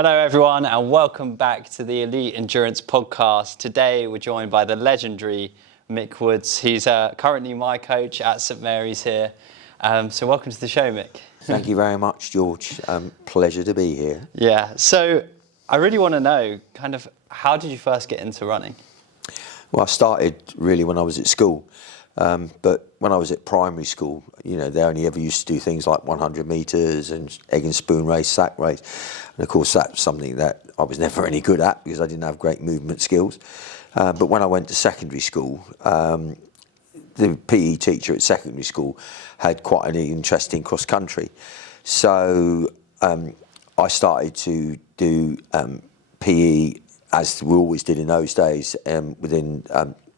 Hello everyone and welcome back to the Elite Endurance Podcast. Today we're joined by the legendary Mick Woods. He's currently my coach at St Mary's here. So welcome to the show, Mick. Thank you very much, George. Pleasure to be here. Yeah, so I really want to know how did you first get into running? Well, I started really when I was at school. But when I was at primary school, they only ever used to do things like 100 metres and egg and spoon race, sack race. And of course, that's something that I was never any good at because I didn't have great movement skills. But when I went to secondary school, the PE teacher at secondary school had quite an interesting cross country. So I started to do PE as we always did in those days within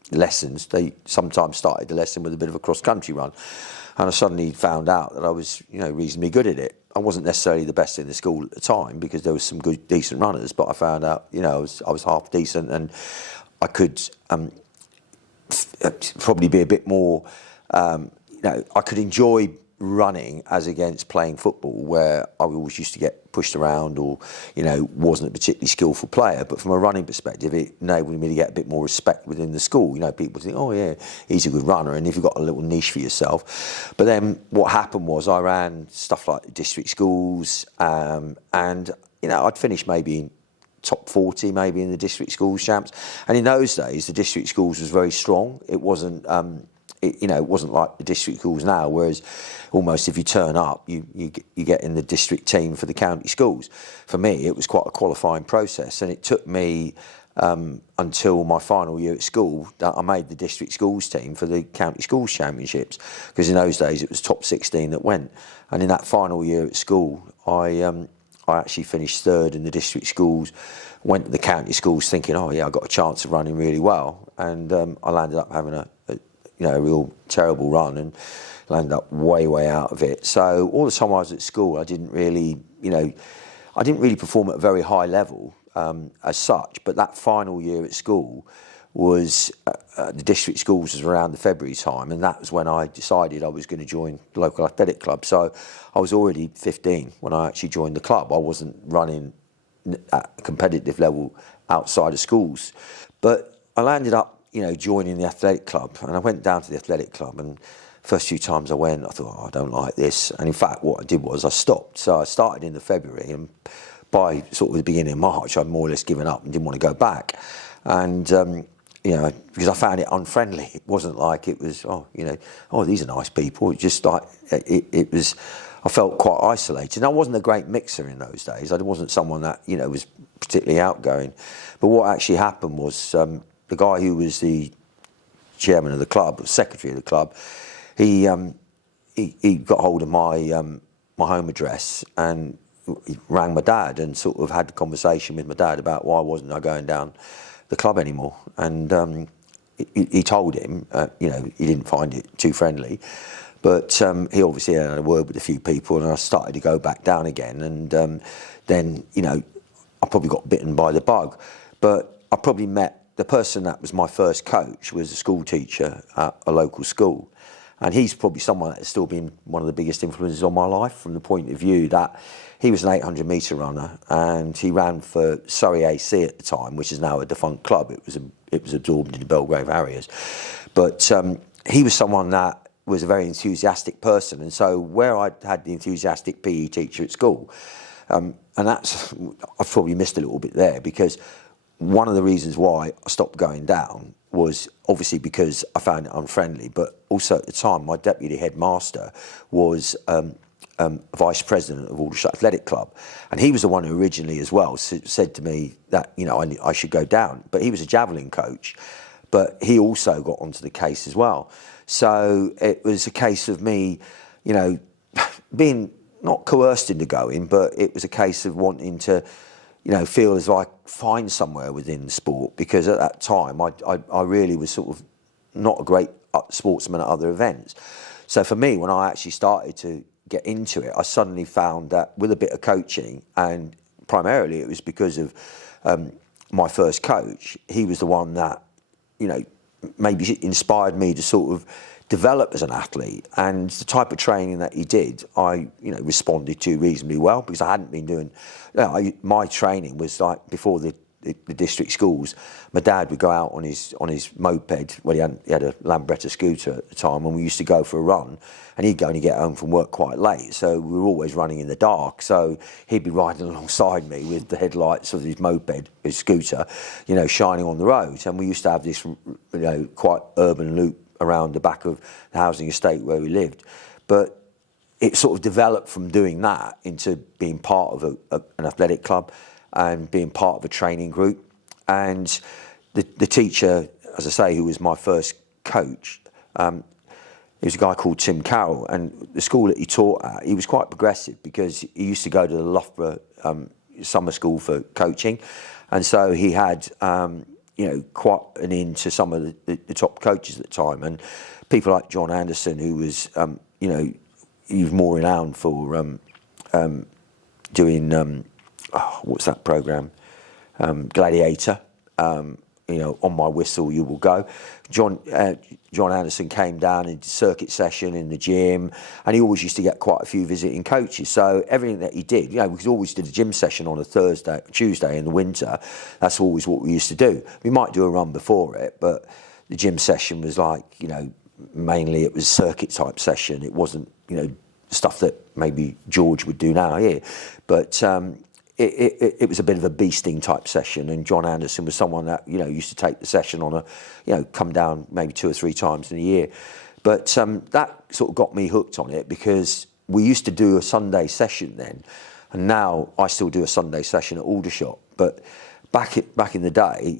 lessons. They sometimes started the lesson with a bit of a cross-country run, and I suddenly found out that I was, reasonably good at it. I wasn't necessarily the best in the school at the time because there was some good, decent runners, but I found out, I was half decent, and I could probably be a bit more, I could enjoy running as against playing football, where I always used to get pushed around or, wasn't a particularly skillful player. But from a running perspective, it enabled me to get a bit more respect within the school. People think, oh yeah, he's a good runner, and if you've got a little niche for yourself. But then what happened was I ran stuff like district schools, and I'd finish maybe in top 40 maybe in the district schools champs. And in those days, the district schools was very strong. It wasn't it wasn't like the district schools now, whereas almost if you turn up, you get in the district team for the county schools. For me, it was quite a qualifying process, and it took me until my final year at school that I made the district schools team for the county schools championships, because in those days it was top 16 that went. And in that final year at school, I actually finished third in the district schools, went to the county schools thinking, oh yeah, I got a chance of running really well, and I landed up having a real terrible run and landed up way out of it. So all the time I was at school, I didn't really perform at a very high level as such. But that final year at school was, the district schools was around the February time, and that was when I decided I was going to join the local athletic club. So I was already 15 when I actually joined the club. I wasn't running at a competitive level outside of schools. But I landed up joining the athletic club, and I went down to the athletic club, and first few times I went, I thought, oh, I don't like this. And in fact, what I did was I stopped. So I started in the February, and by sort of the beginning of March, I'd more or less given up and didn't want to go back. And, because I found it unfriendly. It wasn't like it was, these are nice people. It just like, it was, I felt quite isolated. And I wasn't a great mixer in those days. I wasn't someone that, was particularly outgoing. But what actually happened was, the guy who was the chairman of the club, or secretary of the club, he got hold of my my home address, and he rang my dad and sort of had a conversation with my dad about why wasn't I going down the club anymore. And he told him, he didn't find it too friendly, but he obviously had a word with a few people, and I started to go back down again. And then I probably got bitten by the bug, but I probably met the person that was my first coach was a school teacher at a local school. And he's probably someone that has still been one of the biggest influences on my life, from the point of view that he was an 800 metre runner, and he ran for Surrey AC at the time, which is now a defunct club. It was absorbed into Belgrave Harriers. But he was someone that was a very enthusiastic person. And so where I had the enthusiastic PE teacher at school, and that's, I've probably missed a little bit there, because one of the reasons why I stopped going down was obviously because I found it unfriendly, but also at the time my deputy headmaster was vice president of Aldershot Athletic Club, and he was the one who originally as well said to me that I should go down. But he was a javelin coach, but he also got onto the case as well. So it was a case of me, being not coerced into going, but it was a case of wanting to feel as though I find somewhere within the sport, because at that time I really was sort of not a great sportsman at other events. So for me, when I actually started to get into it, I suddenly found that with a bit of coaching, and primarily it was because of my first coach, he was the one that maybe inspired me to sort of develop as an athlete, and the type of training that he did, I responded to reasonably well, because I hadn't been doing. My training was like before the district schools. My dad would go out on his moped. Well, he had a Lambretta scooter at the time, and we used to go for a run. And he'd only get home from work quite late, so we were always running in the dark. So he'd be riding alongside me with the headlights of his moped, his scooter, shining on the road. And we used to have this, quite urban loop around the back of the housing estate where we lived. But it sort of developed from doing that into being part of an athletic club and being part of a training group. And the teacher, as I say, who was my first coach, he was a guy called Tim Carroll, and the school that he taught at, he was quite progressive, because he used to go to the Loughborough summer school for coaching, and so he had quite an in to some of the top coaches at the time, and people like John Anderson, who was he was more renowned for doing what's that program, Gladiator. On my whistle you will go. John Anderson came down and did circuit session in the gym, and he always used to get quite a few visiting coaches. So everything that he did, we could always do a gym session on a Tuesday in the winter. That's always what we used to do. We might do a run before it, but the gym session was like, mainly it was circuit type session. It wasn't, stuff that maybe George would do now here, but it was a bit of a beasting type session, and John Anderson was someone that used to take the session on come down maybe 2 or 3 times in a year. But that sort of got me hooked on it, because we used to do a Sunday session then, and now I still do a Sunday session at Aldershot. But back in the day,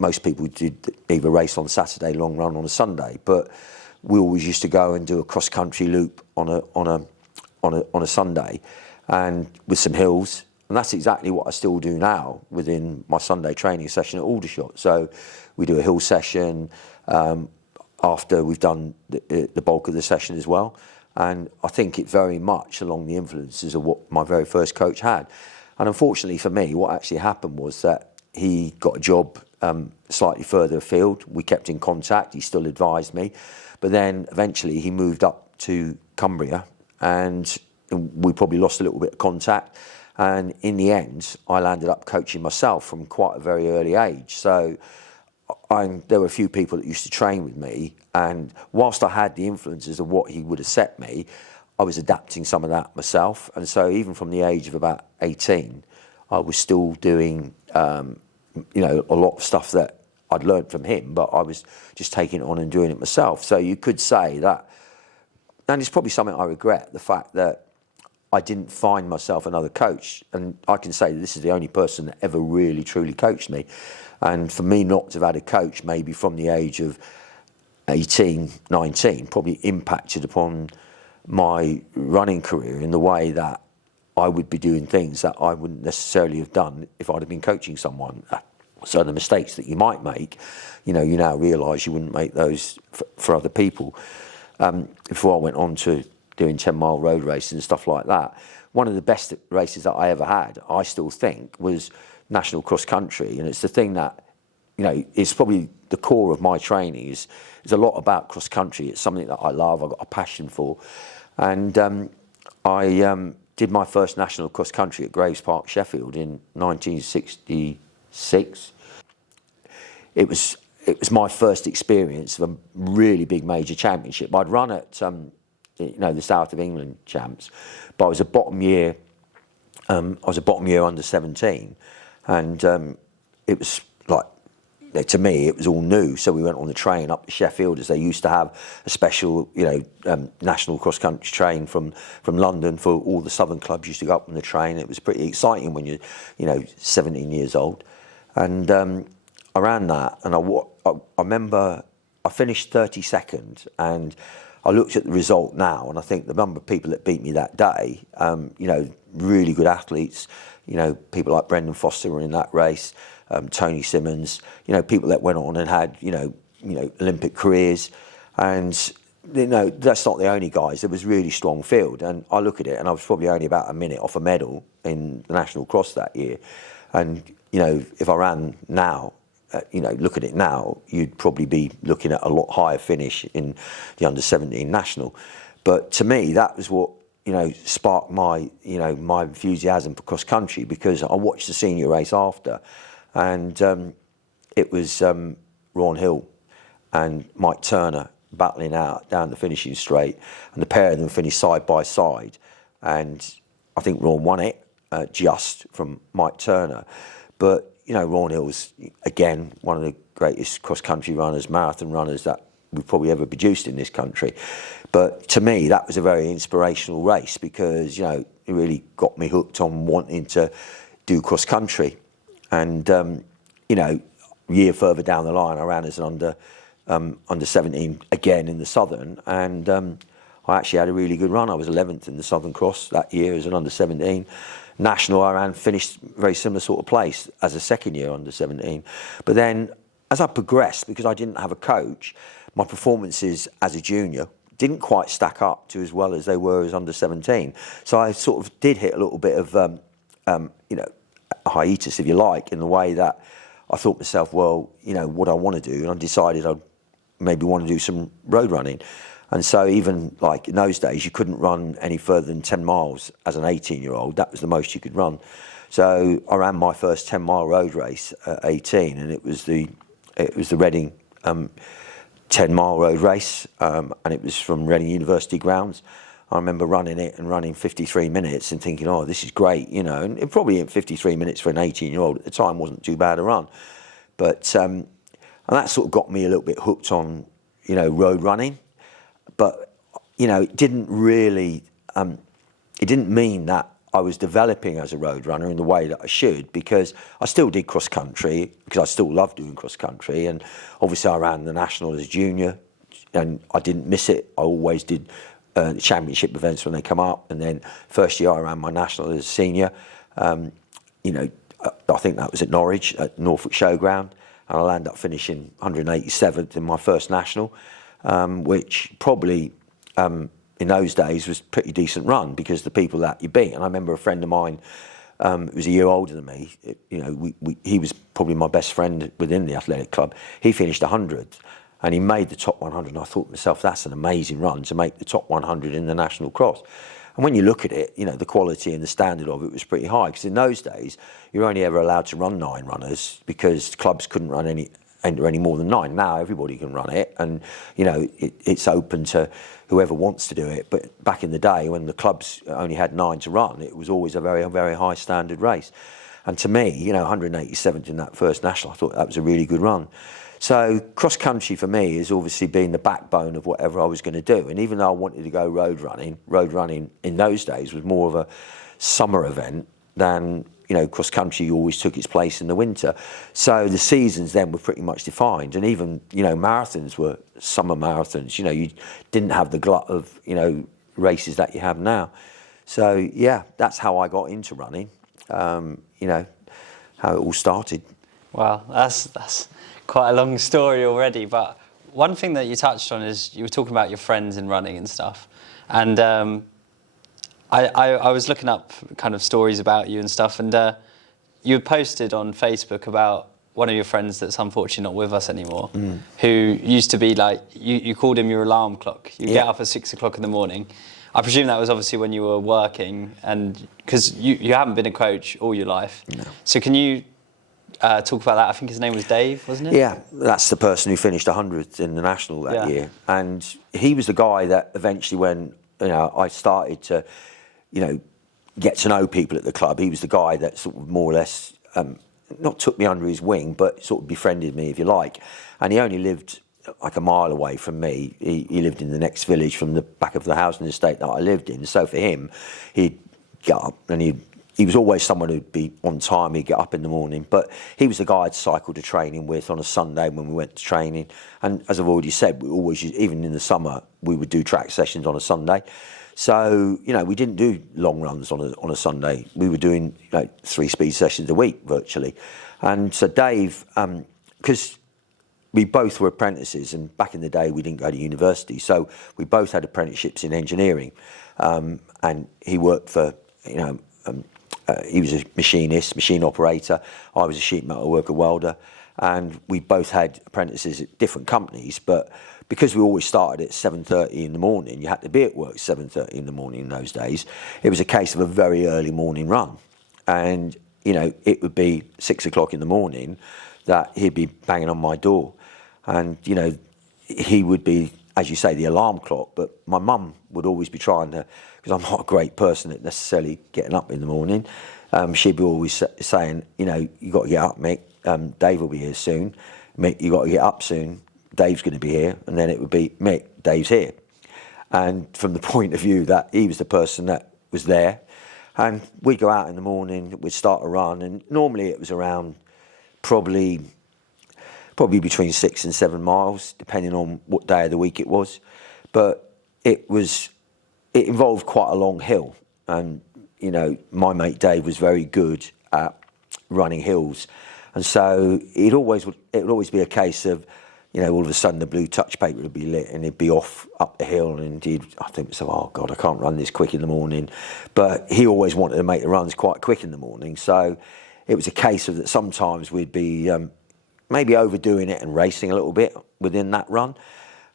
most people did either race on Saturday, long run on a Sunday, but we always used to go and do a cross country loop on a Sunday, and with some hills. And that's exactly what I still do now within my Sunday training session at Aldershot. So we do a hill session after we've done the bulk of the session as well. And I think it very much along the influences of what my very first coach had. And unfortunately for me, what actually happened was that he got a job slightly further afield. We kept in contact. He still advised me. But then eventually he moved up to Cumbria, and we probably lost a little bit of contact. And in the end, I landed up coaching myself from quite a very early age. So there were a few people that used to train with me, and whilst I had the influences of what he would have set me, I was adapting some of that myself. And so even from the age of about 18, I was still doing, a lot of stuff that I'd learned from him, but I was just taking it on and doing it myself. So you could say that, and it's probably something I regret, the fact that I didn't find myself another coach. And I can say that this is the only person that ever really, truly coached me. And for me not to have had a coach maybe from the age of 18, 19, probably impacted upon my running career in the way that I would be doing things that I wouldn't necessarily have done if I'd have been coaching someone. So the mistakes that you might make, you now realise you wouldn't make those for other people. Before I went on to doing 10-mile road races and stuff like that, one of the best races that I ever had, I still think, was national cross country. And it's the thing that, it's probably the core of my training is a lot about cross country. It's something that I love, I've got a passion for. And I did my first national cross country at Graves Park, Sheffield in 1966. It was my first experience of a really big major championship. I'd run at the South of England champs, but I was a bottom year under 17, and it was like, to me it was all new. So we went on the train up to Sheffield, as they used to have a special national cross country train from London for all the southern clubs. Used to go up on the train. It was pretty exciting when you're 17 years old, and I ran that, and I remember I finished 32nd, and I looked at the result now, and I think the number of people that beat me that day, really good athletes, people like Brendan Foster were in that race, Tony Simmons, people that went on and had, Olympic careers, and that's not the only guys. There was a really strong field, and I look at it, and I was probably only about a minute off a medal in the National Cross that year, and if I ran now, look at it now, you'd probably be looking at a lot higher finish in the under-17 national. But to me, that was what sparked my my enthusiasm for cross country, because I watched the senior race after, and it was Ron Hill and Mike Turner battling out down the finishing straight, and the pair of them finished side by side, and I think Ron won it just from Mike Turner. But Ron Hill was again one of the greatest cross country runners, marathon runners that we've probably ever produced in this country. But to me, that was a very inspirational race, because it really got me hooked on wanting to do cross country. And a year further down the line, I ran as an under 17 again in the Southern, and I actually had a really good run. I was 11th in the Southern Cross that year as an under 17. National, I ran, finished very similar sort of place as a second year under 17. But then as I progressed, because I didn't have a coach, my performances as a junior didn't quite stack up to as well as they were as under 17. So I sort of did hit a little bit of a hiatus, if you like, in the way that I thought to myself, well, what I want to do, and I decided I'd maybe want to do some road running. And so even like in those days, you couldn't run any further than 10 miles as an 18-year-old. That was the most you could run. So I ran my first 10-mile road race at 18, and it was the Reading 10-mile road race, and it was from Reading University grounds. I remember running it and running 53 minutes and thinking, oh, this is great, and it probably in 53 minutes for an 18-year-old at the time wasn't too bad a run. But and that sort of got me a little bit hooked on, road running. But, it didn't really, it didn't mean that I was developing as a road runner in the way that I should, because I still did cross country, because I still love doing cross country. And obviously I ran the national as a junior, and I didn't miss it. I always did the championship events when they come up. And then first year I ran my national as a senior. I think that was at Norwich, at Norfolk Showground. And I'll end up finishing 187th in my first national. Which probably in those days was a pretty decent run, because the people that you beat. And I remember a friend of mine who was a year older than me, he was probably my best friend within the athletic club. He finished 100th and he made the top 100. And I thought to myself, that's an amazing run to make the top 100 in the National Cross. And when you look at it, the quality and the standard of it was pretty high, because in those days, you're only ever allowed to run 9 runners, because clubs couldn't run any more than 9. Now everybody can run it, and it's open to whoever wants to do it. But back in the day, when the clubs only had 9 to run, it was always a very, very high standard race. And to me, 187th in that first national, I thought that was a really good run. So cross country for me has obviously been the backbone of whatever I was going to do. And even though I wanted to go road running in those days was more of a summer event than cross country always took its place in the winter. So the seasons then were pretty much defined. And even, marathons were summer marathons. You didn't have the glut of, races that you have now. So, yeah, that's how I got into running, how it all started. Wow, that's quite a long story already. But one thing that you touched on is you were talking about your friends in running and stuff. And I was looking up kind of stories about you and stuff, and you posted on Facebook about one of your friends that's unfortunately not with us anymore, who used to be like, you called him your alarm clock. You get up at 6 o'clock in the morning. I presume that was obviously when you were working, and because you haven't been a coach all your life. No. So can you talk about that? I think his name was Dave, wasn't it? Yeah, that's the person who finished 100th in the National that year. And he was the guy that eventually, when I started to get to know people at the club, he was the guy that sort of more or less not took me under his wing, but sort of befriended me, if you like. And he only lived like a mile away from me. He lived in the next village from the back of the housing estate that I lived in. So for him, he'd get up and he was always someone who'd be on time. He'd get up in the morning, but he was the guy I'd cycle to training with on a Sunday when we went to training. And as I've already said, we always, even in the summer, we would do track sessions on a Sunday. So, we didn't do long runs on a Sunday. We were doing 3 speed sessions a week virtually. And so Dave, because we both were apprentices, and back in the day we didn't go to university, so we both had apprenticeships in engineering. And he worked for, he was a machinist, machine operator. I was a sheet metal worker welder. and we both had apprentices at different companies, but because we always started at 7:30 in the morning, you had to be at work 7:30 in the morning in those days. It was a case of a very early morning run, and it would be 6 o'clock in the morning that he'd be banging on my door, and he would be, as you say, the alarm clock. But my mum would always be trying to, because I'm not a great person at necessarily getting up in the morning. She'd be always saying, you got to get up, Mick. Dave will be here soon. Mick, you got to get up soon. Dave's going to be here. And then it would be, Mick, Dave's here. And from the point of view that he was the person that was there, and we'd go out in the morning, we'd start a run, and normally it was around probably between 6 and 7 miles, depending on what day of the week it was. But it involved quite a long hill, and my mate Dave was very good at running hills, and so it would always be a case of, all of a sudden the blue touch paper would be lit and he'd be off up the hill, and I think so, oh God, I can't run this quick in the morning. But he always wanted to make the runs quite quick in the morning, so it was a case of that sometimes we'd be maybe overdoing it and racing a little bit within that run.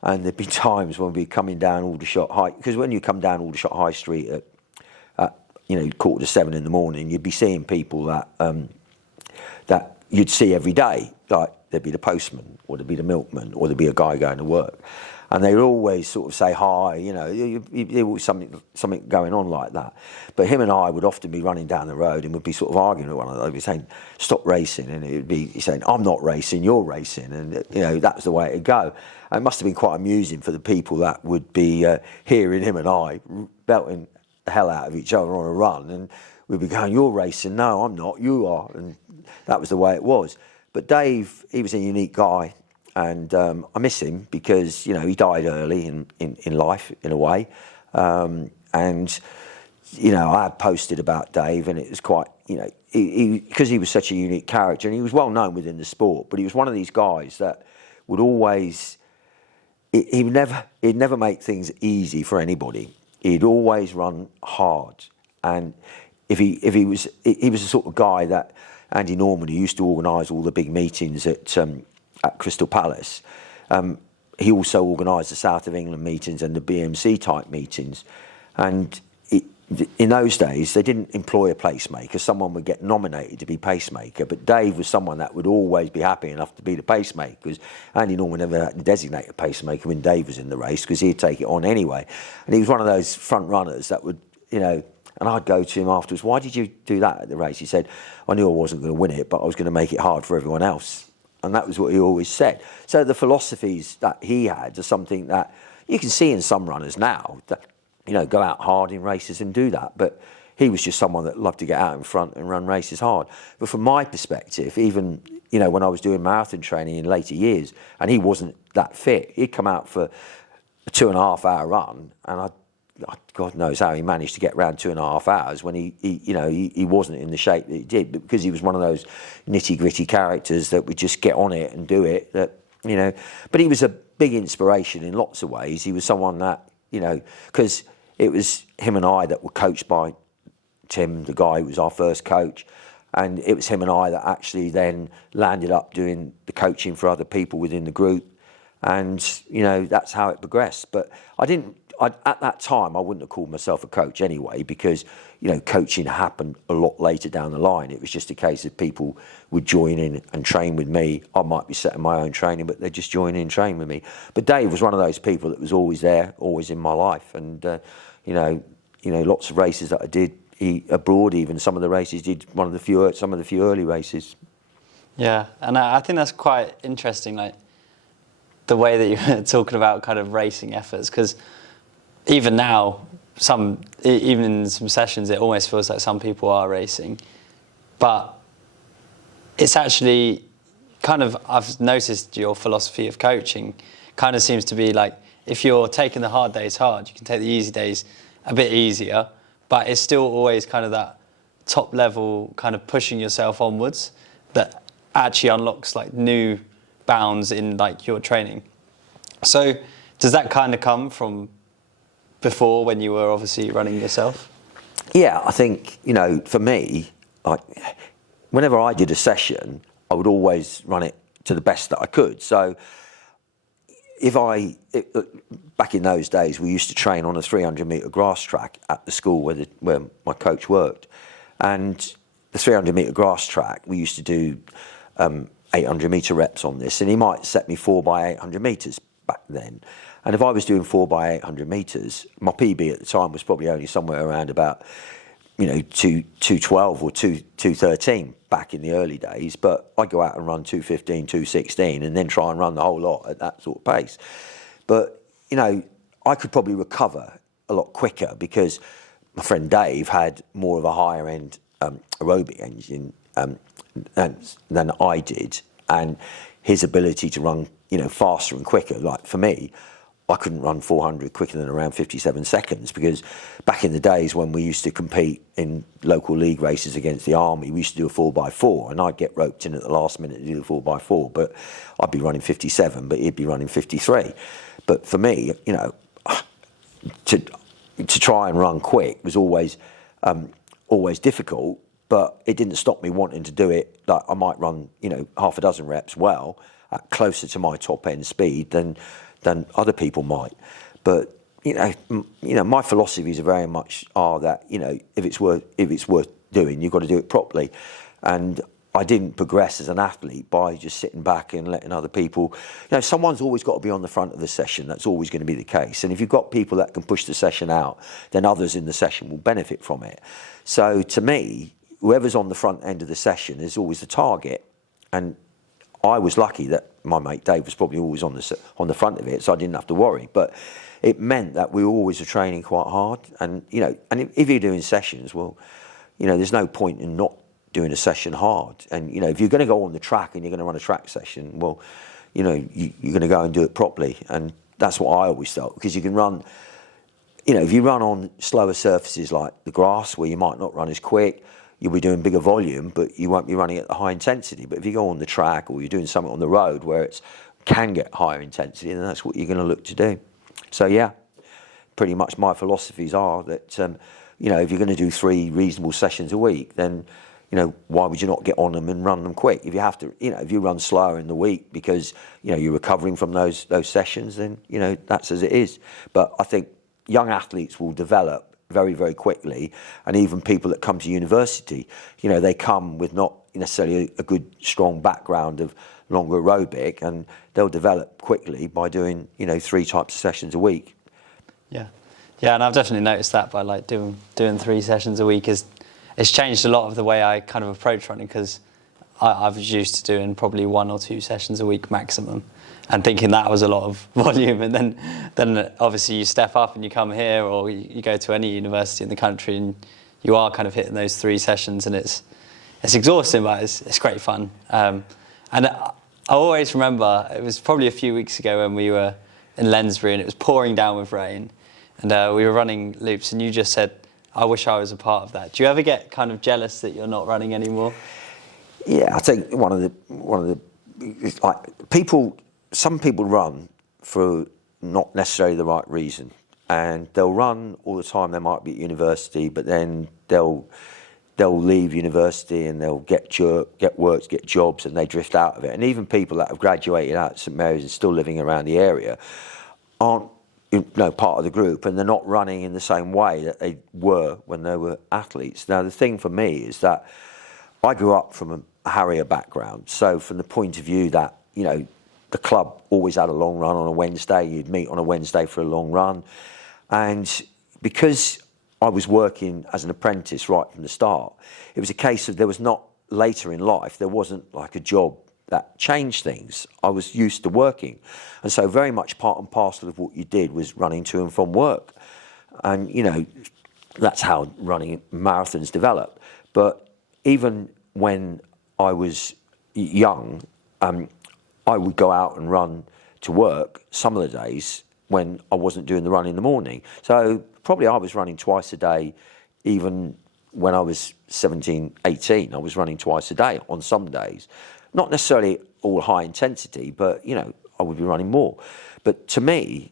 And there'd be times when we'd be coming down Aldershot High, because when you come down Aldershot High Street at 6:45 in the morning, you'd be seeing people that you'd see every day. Like there'd be the postman, or there'd be the milkman, or there'd be a guy going to work, and they would always sort of say hi. There was something going on like that. But him and I would often be running down the road and would be sort of arguing with one another. We'd be saying, "Stop racing," and it would be saying, "I'm not racing, you're racing," and that was the way it'd go. And it must have been quite amusing for the people that would be hearing him and I belting the hell out of each other on a run, and we'd be going, "You're racing, no, I'm not, you are," and that was the way it was. But Dave, he was a unique guy, and I miss him because he died early in life in a way, and I had posted about Dave, and it was quite because he was such a unique character, and he was well known within the sport, but he was one of these guys that would always he'd never make things easy for anybody. He'd always run hard, and he was the sort of guy that Andy Norman, who used to organise all the big meetings at Crystal Palace. He also organised the South of England meetings and the BMC type meetings. And in those days, they didn't employ a pacemaker. Someone would get nominated to be pacemaker, but Dave was someone that would always be happy enough to be the pacemaker, because Andy Norman never had to designate a pacemaker when Dave was in the race, because he'd take it on anyway. And he was one of those front runners that would, and I'd go to him afterwards, "Why did you do that at the race?" He said, "I knew I wasn't going to win it, but I was going to make it hard for everyone else." And that was what he always said. So the philosophies that he had are something that you can see in some runners now that, go out hard in races and do that. But he was just someone that loved to get out in front and run races hard. But from my perspective, even, when I was doing marathon training in later years, and he wasn't that fit, he'd come out for a 2.5 hour run, and God knows how he managed to get around 2.5 hours when he wasn't in the shape that he did, but because he was one of those nitty-gritty characters that would just get on it and do it. But he was a big inspiration in lots of ways. He was someone that because it was him and I that were coached by Tim, the guy who was our first coach, and it was him and I that actually then landed up doing the coaching for other people within the group, and that's how it progressed. But at that time, I wouldn't have called myself a coach anyway, because, coaching happened a lot later down the line. It was just a case of people would join in and train with me. I might be setting my own training, but they'd just join in and train with me. But Dave was one of those people that was always there, always in my life. And, lots of races that I did abroad, even some of the races, did some of the few early races. Yeah, and I think that's quite interesting, like the way that you're talking about kind of racing efforts, because even now, even in some sessions, it almost feels like some people are racing. But it's actually kind of, I've noticed your philosophy of coaching kind of seems to be like, if you're taking the hard days hard, you can take the easy days a bit easier, but it's still always kind of that top level kind of pushing yourself onwards that actually unlocks like new bounds in like your training. So does that kind of come from before, when you were obviously running yourself? Yeah, I think, for me, like, whenever I did a session, I would always run it to the best that I could. So back in those days, we used to train on a 300-metre grass track at the school where my coach worked. And the 300-metre grass track, we used to do 800-metre reps on this. And he might set me 4 by 800 metres back then. And if I was doing 4 by 800 metres, my PB at the time was probably only somewhere around about, 212 or 213 back in the early days. But I'd go out and run 215, 216 and then try and run the whole lot at that sort of pace. But, I could probably recover a lot quicker because my friend Dave had more of a higher end aerobic engine than I did. And his ability to run, faster and quicker, like for me, I couldn't run 400 quicker than around 57 seconds because back in the days when we used to compete in local league races against the army, we used to do a 4x4 and I'd get roped in at the last minute to do the 4x4, but I'd be running 57, but he'd be running 53. But for me, to try and run quick was always difficult, but it didn't stop me wanting to do it. Like I might run, half a dozen reps well at closer to my top end speed than other people might. But my philosophies are very much that if it's worth doing, you've got to do it properly. And I didn't progress as an athlete by just sitting back and letting other people. Someone's always got to be on the front of the session. That's always going to be the case. And if you've got people that can push the session out, then others in the session will benefit from it. So to me, whoever's on the front end of the session is always the target. And I was lucky that my mate Dave was probably always on the front of it, so I didn't have to worry. But it meant that we always were training quite hard. And and if you're doing sessions, well, there's no point in not doing a session hard. And if you're going to go on the track and you're going to run a track session, well, you're going to go and do it properly. And that's what I always felt, because you can run. If you run on slower surfaces like the grass, where you might not run as quick, you'll be doing bigger volume, but you won't be running at the high intensity. But if you go on the track or you're doing something on the road where it can get higher intensity, then that's what you're going to look to do. So yeah, pretty much my philosophies are that, if you're going to do 3 reasonable sessions a week, then, why would you not get on them and run them quick? If you have to, if you run slower in the week because, you're recovering from those sessions, then, that's as it is. But I think young athletes will develop very, very quickly, and even people that come to university, they come with not necessarily a good, strong background of longer aerobic, and they'll develop quickly by doing, 3 types of sessions a week. Yeah, and I've definitely noticed that by like doing 3 sessions a week it's changed a lot of the way I kind of approach running, because I was used to doing probably 1 or 2 sessions a week maximum, and thinking that was a lot of volume. And then obviously you step up and you come here, or you go to any university in the country, and you are kind of hitting those 3 sessions, and it's exhausting, but it's great fun. And I always remember, it was probably a few weeks ago when we were in Lensbury and it was pouring down with rain, and we were running loops, and you just said, I wish I was a part of that. Do you ever get kind of jealous that you're not running anymore? Yeah, I think one of the some people run for not necessarily the right reason, and they'll run all the time. They might be at university, but then they'll leave university and they'll get work, get jobs, and they drift out of it. And even people that have graduated out of St Mary's and still living around the area aren't part of the group, and they're not running in the same way that they were when they were athletes. Now, the thing for me is that I grew up from a Harrier background, so from the point of view that, the club always had a long run on a Wednesday, you'd meet on a Wednesday for a long run, and because I was working as an apprentice right from the start, it was a case of there was not, later in life, there wasn't like a job that changed things. I was used to working. And so very much part and parcel of what you did was running to and from work. And, that's how running marathons developed. But even when I was young, I would go out and run to work some of the days when I wasn't doing the run in the morning. So probably I was running twice a day. Even when I was 17, 18, I was running twice a day on some days. Not necessarily all high intensity, but, I would be running more. But to me,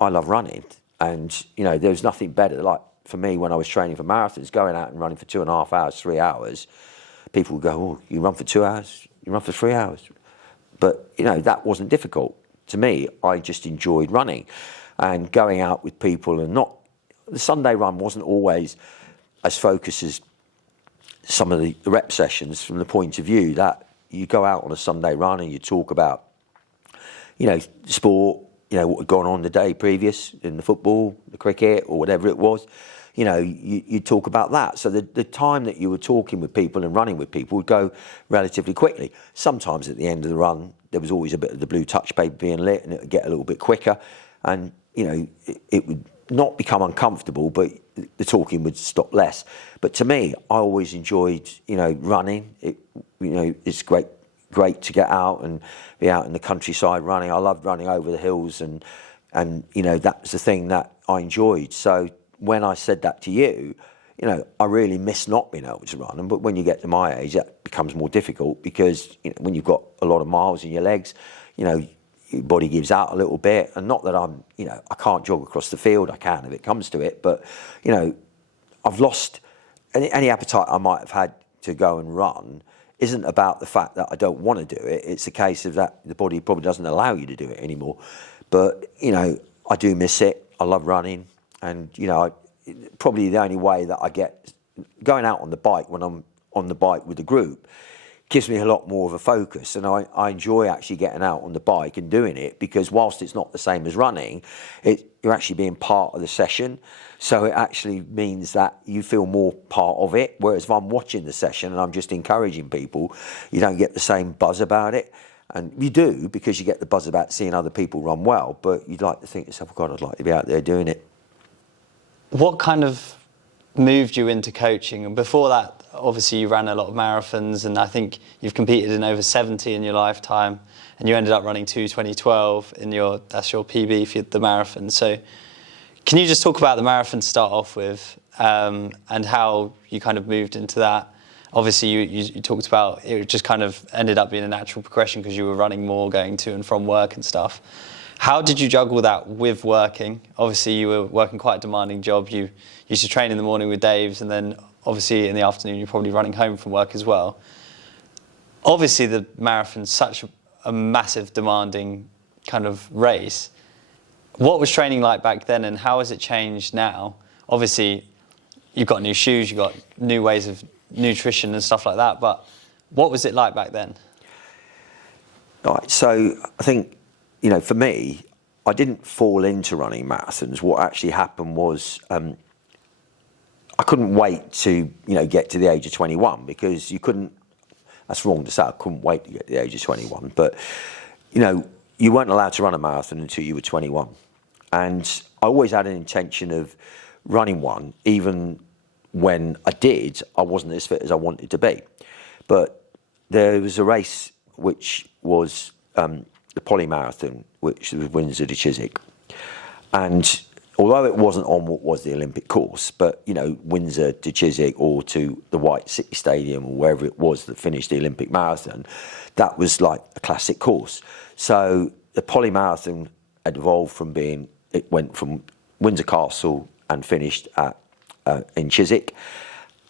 I love running. And, there's nothing better. Like for me, when I was training for marathons, going out and running for 2.5 hours, 3 hours, people would go, oh, you run for 2 hours? You run for 3 hours? But, that wasn't difficult. To me, I just enjoyed running and going out with people, and the Sunday run wasn't always as focused as some of the rep sessions, from the point of view that you go out on a Sunday run and you talk about, sport, what had gone on the day previous in the football, the cricket, or whatever it was. You talk about that. So the time that you were talking with people and running with people would go relatively quickly. Sometimes at the end of the run, there was always a bit of the blue touch paper being lit, and it would get a little bit quicker. And, it would not become uncomfortable, but the talking would stop less. But to me, I always enjoyed, running. It's great to get out and be out in the countryside running. I loved running over the hills, and that was the thing that I enjoyed. So when I said that to you, I really miss not being able to run. But when you get to my age, that becomes more difficult, because when you've got a lot of miles in your legs, your body gives out a little bit. And not that I'm, I can't jog across the field. I can if it comes to it. But, I've lost any appetite I might have had to go and run. Isn't about the fact that I don't want to do it. It's a case of that the body probably doesn't allow you to do it anymore. But, I do miss it. I love running. And, probably the only way that I get going out on the bike, when I'm on the bike with the group, gives me a lot more of a focus. And I enjoy actually getting out on the bike and doing it, because whilst it's not the same as running, you're actually being part of the session. So it actually means that you feel more part of it. Whereas if I'm watching the session and I'm just encouraging people, you don't get the same buzz about it. And you do, because you get the buzz about seeing other people run well, but you'd like to think to yourself, oh God, I'd like to be out there doing it. What kind of moved you into coaching? And before that, obviously you ran a lot of marathons, and I think you've competed in over 70 in your lifetime, and you ended up running 2012 that's your PB for the marathon. So can you just talk about the marathon to start off with, and how you kind of moved into that? Obviously you talked about it just kind of ended up being a natural progression because you were running more, going to and from work and stuff. How did you juggle that with working? Obviously, you were working quite a demanding job. You used to train in the morning with Dave's, and then obviously in the afternoon you're probably running home from work as well. Obviously, the marathon's such a massive, demanding kind of race. What was training like back then, and how has it changed now? Obviously, you've got new shoes, you've got new ways of nutrition and stuff like that, but what was it like back then? Right, so I think, for me, I didn't fall into running marathons. What actually happened was I couldn't wait to, get to the age of 21, because you couldn't, that's wrong to say, I couldn't wait to get to the age of 21. But, you weren't allowed to run a marathon until you were 21. And I always had an intention of running one. Even when I did, I wasn't as fit as I wanted to be. But there was a race which was the Poly Marathon, which was Windsor to Chiswick. And although it wasn't on what was the Olympic course, but, Windsor to Chiswick or to the White City Stadium or wherever it was that finished the Olympic marathon, that was like a classic course. So the Poly Marathon had evolved from it went from Windsor Castle and finished in Chiswick.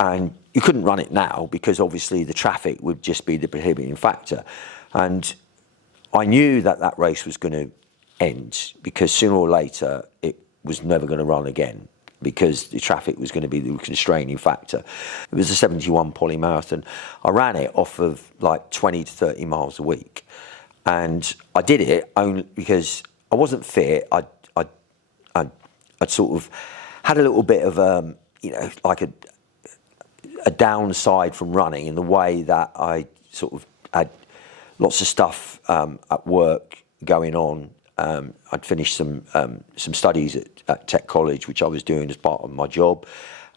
And you couldn't run it now, because obviously the traffic would just be the prohibiting factor. And I knew that race was going to end, because sooner or later it was never going to run again, because the traffic was going to be the constraining factor. It was a 71 Poly Marathon. I ran it off of like 20 to 30 miles a week. And I did it only because I wasn't fit. I'd sort of had a little bit of, like a downside from running, in the way that I sort of had lots of stuff at work going on. I'd finished some studies at Tech College, which I was doing as part of my job,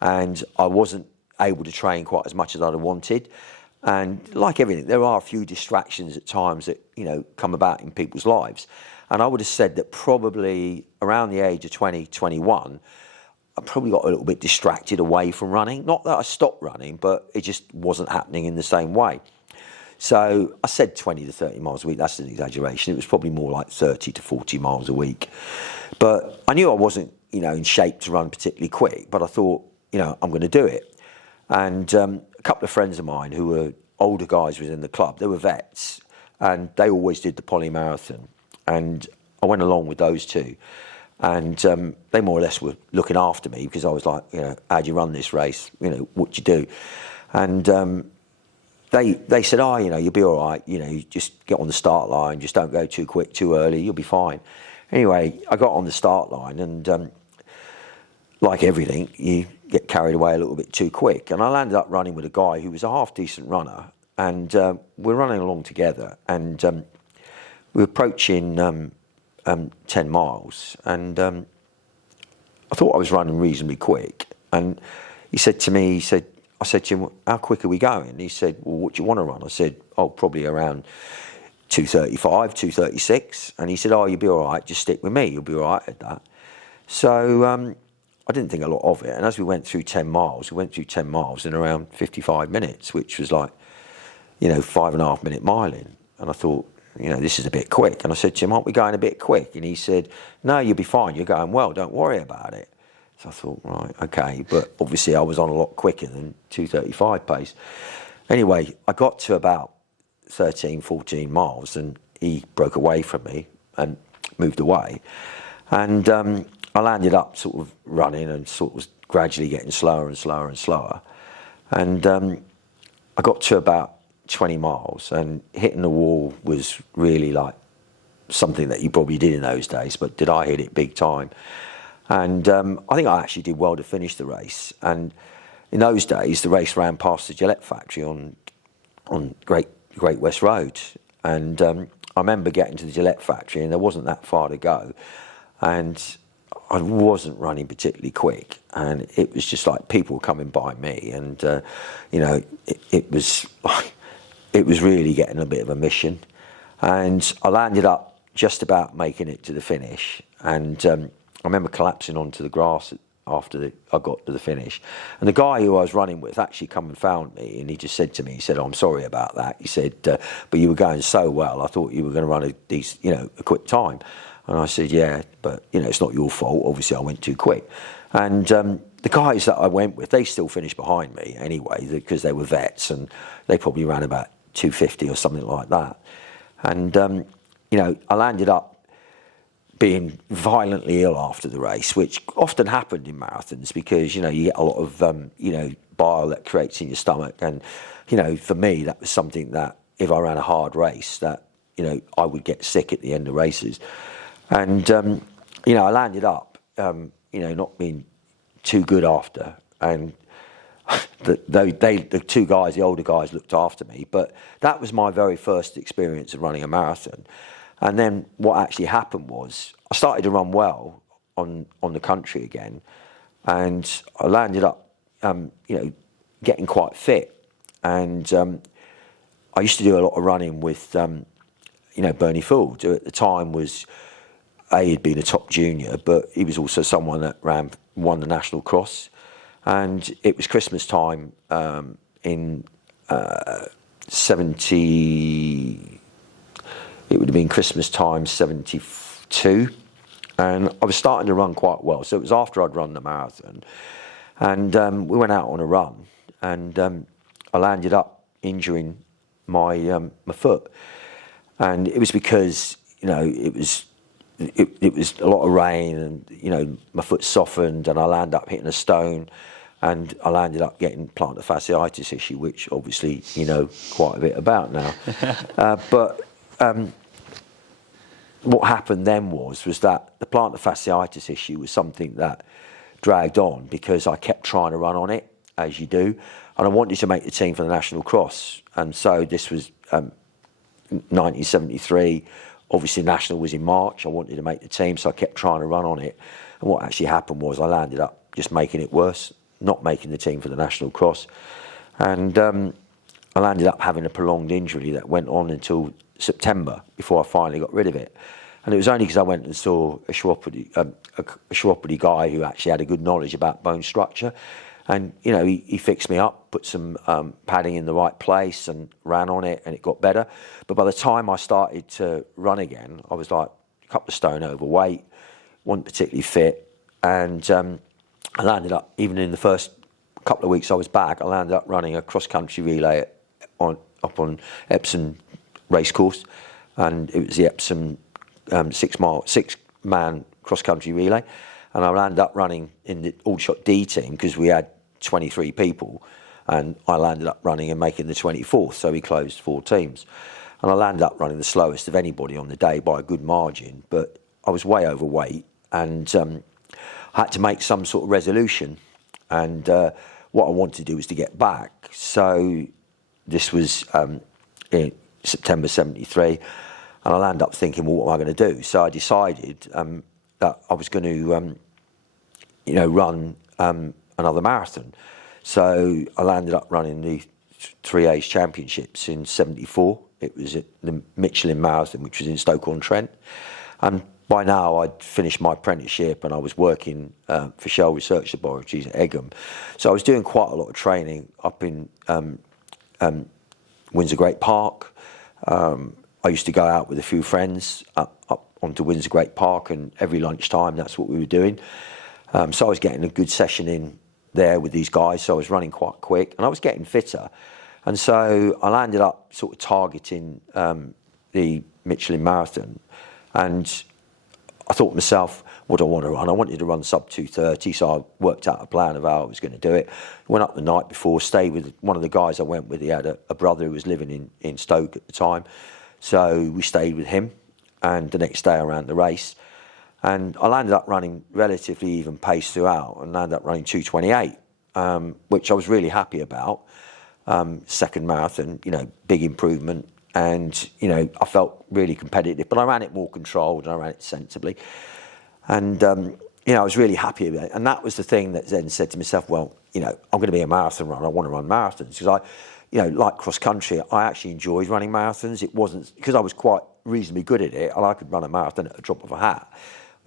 and I wasn't able to train quite as much as I'd have wanted. And like everything, there are a few distractions at times that come about in people's lives. And I would have said that probably around the age of 20, 21, I probably got a little bit distracted away from running. Not that I stopped running, but it just wasn't happening in the same way. So I said 20 to 30 miles a week. That's an exaggeration. It was probably more like 30 to 40 miles a week. But I knew I wasn't, in shape to run particularly quick. But I thought, I'm going to do it. And a couple of friends of mine who were older guys within the club, they were vets. and they always did the poly marathon, and I went along with those two, and they more or less were looking after me because I was like, how do you run this race? What do you do? And they said, you'll be all right. You just get on the start line, just don't go too quick, too early, you'll be fine. Anyway, I got on the start line, and like everything, you get carried away a little bit too quick. And I landed up running with a guy who was a half-decent runner, and we're running along together, and we were approaching 10 miles, and I thought I was running reasonably quick. And he said to me, I said to him, how quick are we going? He said, well, what do you want to run? I said, probably around 2:35, 2:36. And he said, you'll be all right, just stick with me, you'll be all right at that. So I didn't think a lot of it. And as we went through 10 miles, in around 55 minutes, which was like, 5.5 minute miling. And I thought, this is a bit quick. And I said to him, aren't we going a bit quick? And he said, no, you'll be fine, you're going well, don't worry about it. So I thought, right, okay. But obviously I was on a lot quicker than 2:35 pace. Anyway, I got to about 13, 14 miles, and he broke away from me and moved away. And I landed up sort of running and sort of was gradually getting slower and slower and slower. And I got to about 20 miles, and hitting the wall was really like something that you probably did in those days, but did I hit it big time? And I think I actually did well to finish the race. And in those days, the race ran past the Gillette factory on Great West Road. And I remember getting to the Gillette factory, and there wasn't that far to go. And I wasn't running particularly quick, and it was just like people were coming by me, and it was really getting a bit of a mission. And I landed up just about making it to the finish, and I remember collapsing onto the grass after I got to the finish. And the guy who I was running with actually come and found me, and he just said to me, he said, I'm sorry about that. He said, but you were going so well, I thought you were going to run a quick time. And I said, yeah, but, it's not your fault. Obviously, I went too quick. And the guys that I went with, they still finished behind me anyway, because they were vets, and they probably ran about 2:50 or something like that. And, I landed up being violently ill after the race, which often happened in marathons because, you get a lot of, bile that creates in your stomach. And, for me, that was something that if I ran a hard race, that, I would get sick at the end of races. And, I landed up, not being too good after. And the two guys, the older guys, looked after me. But that was my very first experience of running a marathon. And then what actually happened was I started to run well on the country again. And I landed up, getting quite fit. And I used to do a lot of running with, Bernie Field, who at the time was... he'd been a top junior, but he was also someone that won the National Cross. And it was Christmas time in 70... It would have been Christmas time, 72. And I was starting to run quite well. So it was after I'd run the marathon. And we went out on a run. And I landed up injuring my foot. And it was because, it was a lot of rain, and my foot softened, and I landed up hitting a stone, and I landed up getting plantar fasciitis issue, which obviously quite a bit about now. But what happened then was that the plantar fasciitis issue was something that dragged on because I kept trying to run on it, as you do, and I wanted to make the team for the National Cross, and so this was 1973. Obviously, National was in March. I wanted to make the team, so I kept trying to run on it. And what actually happened was I landed up just making it worse, not making the team for the National Cross. And I landed up having a prolonged injury that went on until September before I finally got rid of it. And it was only because I went and saw a chiropody guy who actually had a good knowledge about bone structure. And, he fixed me up, put some padding in the right place and ran on it, and it got better. But by the time I started to run again, I was like a couple of stone overweight, wasn't particularly fit. And I landed up, even in the first couple of weeks I was back, I landed up running a cross-country relay up on Epsom racecourse, and it was the Epsom 6-man cross-country relay, and I landed up running in the all-shot D team because we had 23 people, and I landed up running and making the 24th, so we closed 4 teams. And I landed up running the slowest of anybody on the day by a good margin, but I was way overweight, and I had to make some sort of resolution, and what I wanted to do was to get back. So this was in September 73, and I landed up thinking, well, what am I going to do? So I decided that I was going to, run another marathon. So I landed up running the 3A's Championships in 74. It was at the Michelin Marathon, which was in Stoke-on-Trent. And by now I'd finished my apprenticeship and I was working for Shell Research Laboratories at Egham. So I was doing quite a lot of training up in Windsor Great Park. I used to go out with a few friends up onto Windsor Great Park, and every lunchtime that's what we were doing. So I was getting a good session in there with these guys, so I was running quite quick and I was getting fitter. And so I landed up sort of targeting the Michelin Marathon, and I thought to myself, what do I want to run? I wanted to run sub 2:30, so I worked out a plan of how I was going to do it. Went up the night before, stayed with one of the guys I went with. He had a brother who was living in Stoke at the time, so we stayed with him, and the next day I ran the race. And I landed up running relatively even pace throughout, and landed up running 2:28, which I was really happy about. Second marathon, big improvement, and I felt really competitive, but I ran it more controlled and I ran it sensibly, and I was really happy about it. And that was the thing that then said to myself, well, I'm going to be a marathon runner. I want to run marathons because like cross country, I actually enjoyed running marathons. It wasn't because I was quite reasonably good at it, and I could run a marathon at a drop of a hat.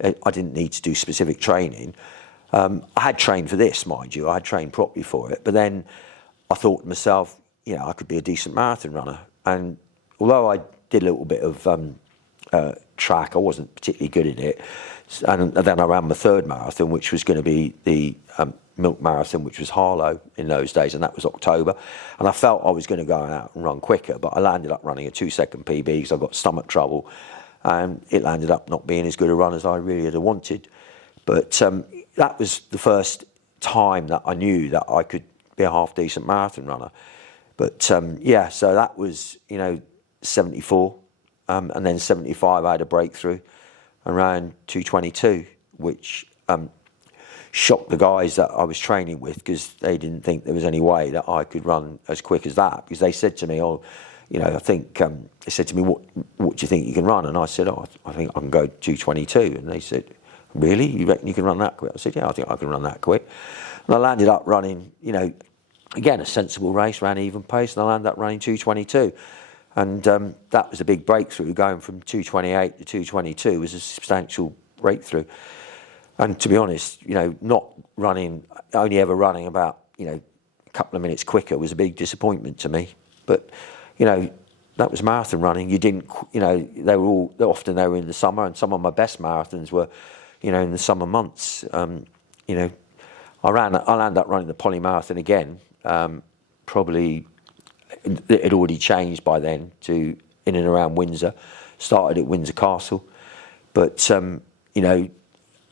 I didn't need to do specific training. I had trained for this, mind you. I had trained properly for it, but then I thought to myself, I could be a decent marathon runner. And although I did a little bit of track, I wasn't particularly good at it. And then I ran my third marathon, which was going to be the Milk Marathon, which was Harlow in those days, and that was October. And I felt I was going to go out and run quicker, but I landed up running a 2-second PB because I got stomach trouble, and it landed up not being as good a run as I really had wanted. But that was the first time that I knew that I could be a half-decent marathon runner. But so that was, 74, and then 75 I had a breakthrough around 2:22, which shocked the guys that I was training with, because they didn't think there was any way that I could run as quick as that, because they said to me, I think, they said to me, what do you think you can run? And I said, I think I can go 2:22. And they said, really? You reckon you can run that quick? I said, yeah, I think I can run that quick. And I landed up running, again, a sensible race, ran even pace, and I landed up running 2:22. And that was a big breakthrough. Going from 2:28 to 2:22 was a substantial breakthrough. And to be honest, not running, only ever running about, a couple of minutes quicker was a big disappointment to me. But, that was marathon running. You didn't, they were in the summer, and some of my best marathons were, in the summer months. I landed up running the Poly Marathon again. Probably it had already changed by then to in and around Windsor. Started at Windsor Castle, but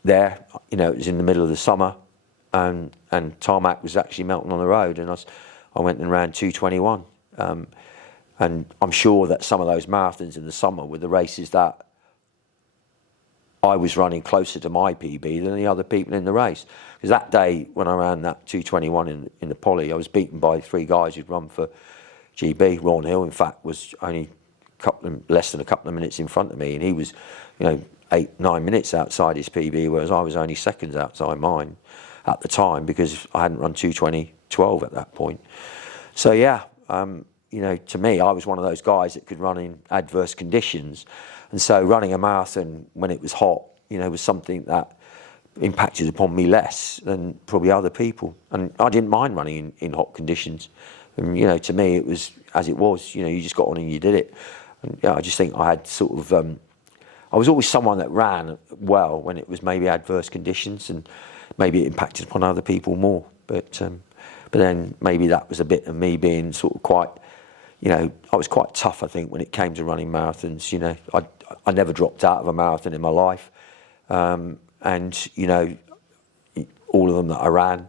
there, it was in the middle of the summer, and tarmac was actually melting on the road, and I went and ran 2:21. And I'm sure that some of those marathons in the summer were the races that I was running closer to my PB than the other people in the race. Because that day, when I ran that 2:21 in the Poly, I was beaten by 3 guys who'd run for GB. Ron Hill, in fact, was only less than a couple of minutes in front of me, and he was, 8-9 minutes outside his PB, whereas I was only seconds outside mine at the time, because I hadn't run 2:20.12 at that point. So to me, I was one of those guys that could run in adverse conditions. And so running a marathon when it was hot, was something that impacted upon me less than probably other people. And I didn't mind running in hot conditions. And, to me, it was as it was. You just got on and you did it. And I just think I had sort of... I was always someone that ran well when it was maybe adverse conditions, and maybe it impacted upon other people more. But then maybe that was a bit of me being sort of quite... I was quite tough, I think, when it came to running marathons. I never dropped out of a marathon in my life. And all of them that I ran,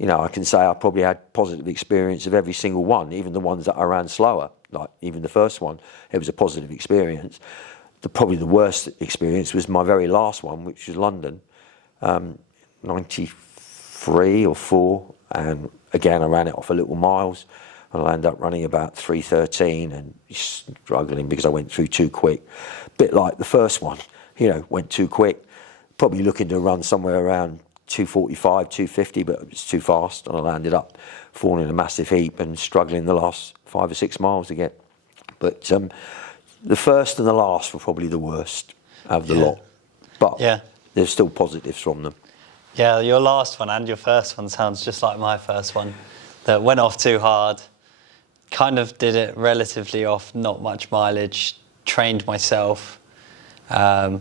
I can say I probably had positive experience of every single one, even the ones that I ran slower, like even the first one, it was a positive experience. Probably the worst experience was my very last one, which was London, 93 or 4, and again I ran it off a little miles, and I ended up running about 3:13 and struggling because I went through too quick. Bit like the first one, went too quick. Probably looking to run somewhere around 2:45, 2:50, but it was too fast, and I ended up falling in a massive heap and struggling the last 5 or 6 miles again. But the first and the last were probably the worst of the lot. But there's still positives from them. Yeah, your last one and your first one sounds just like my first one. That went off too hard, kind of did it relatively off, not much mileage, trained myself. I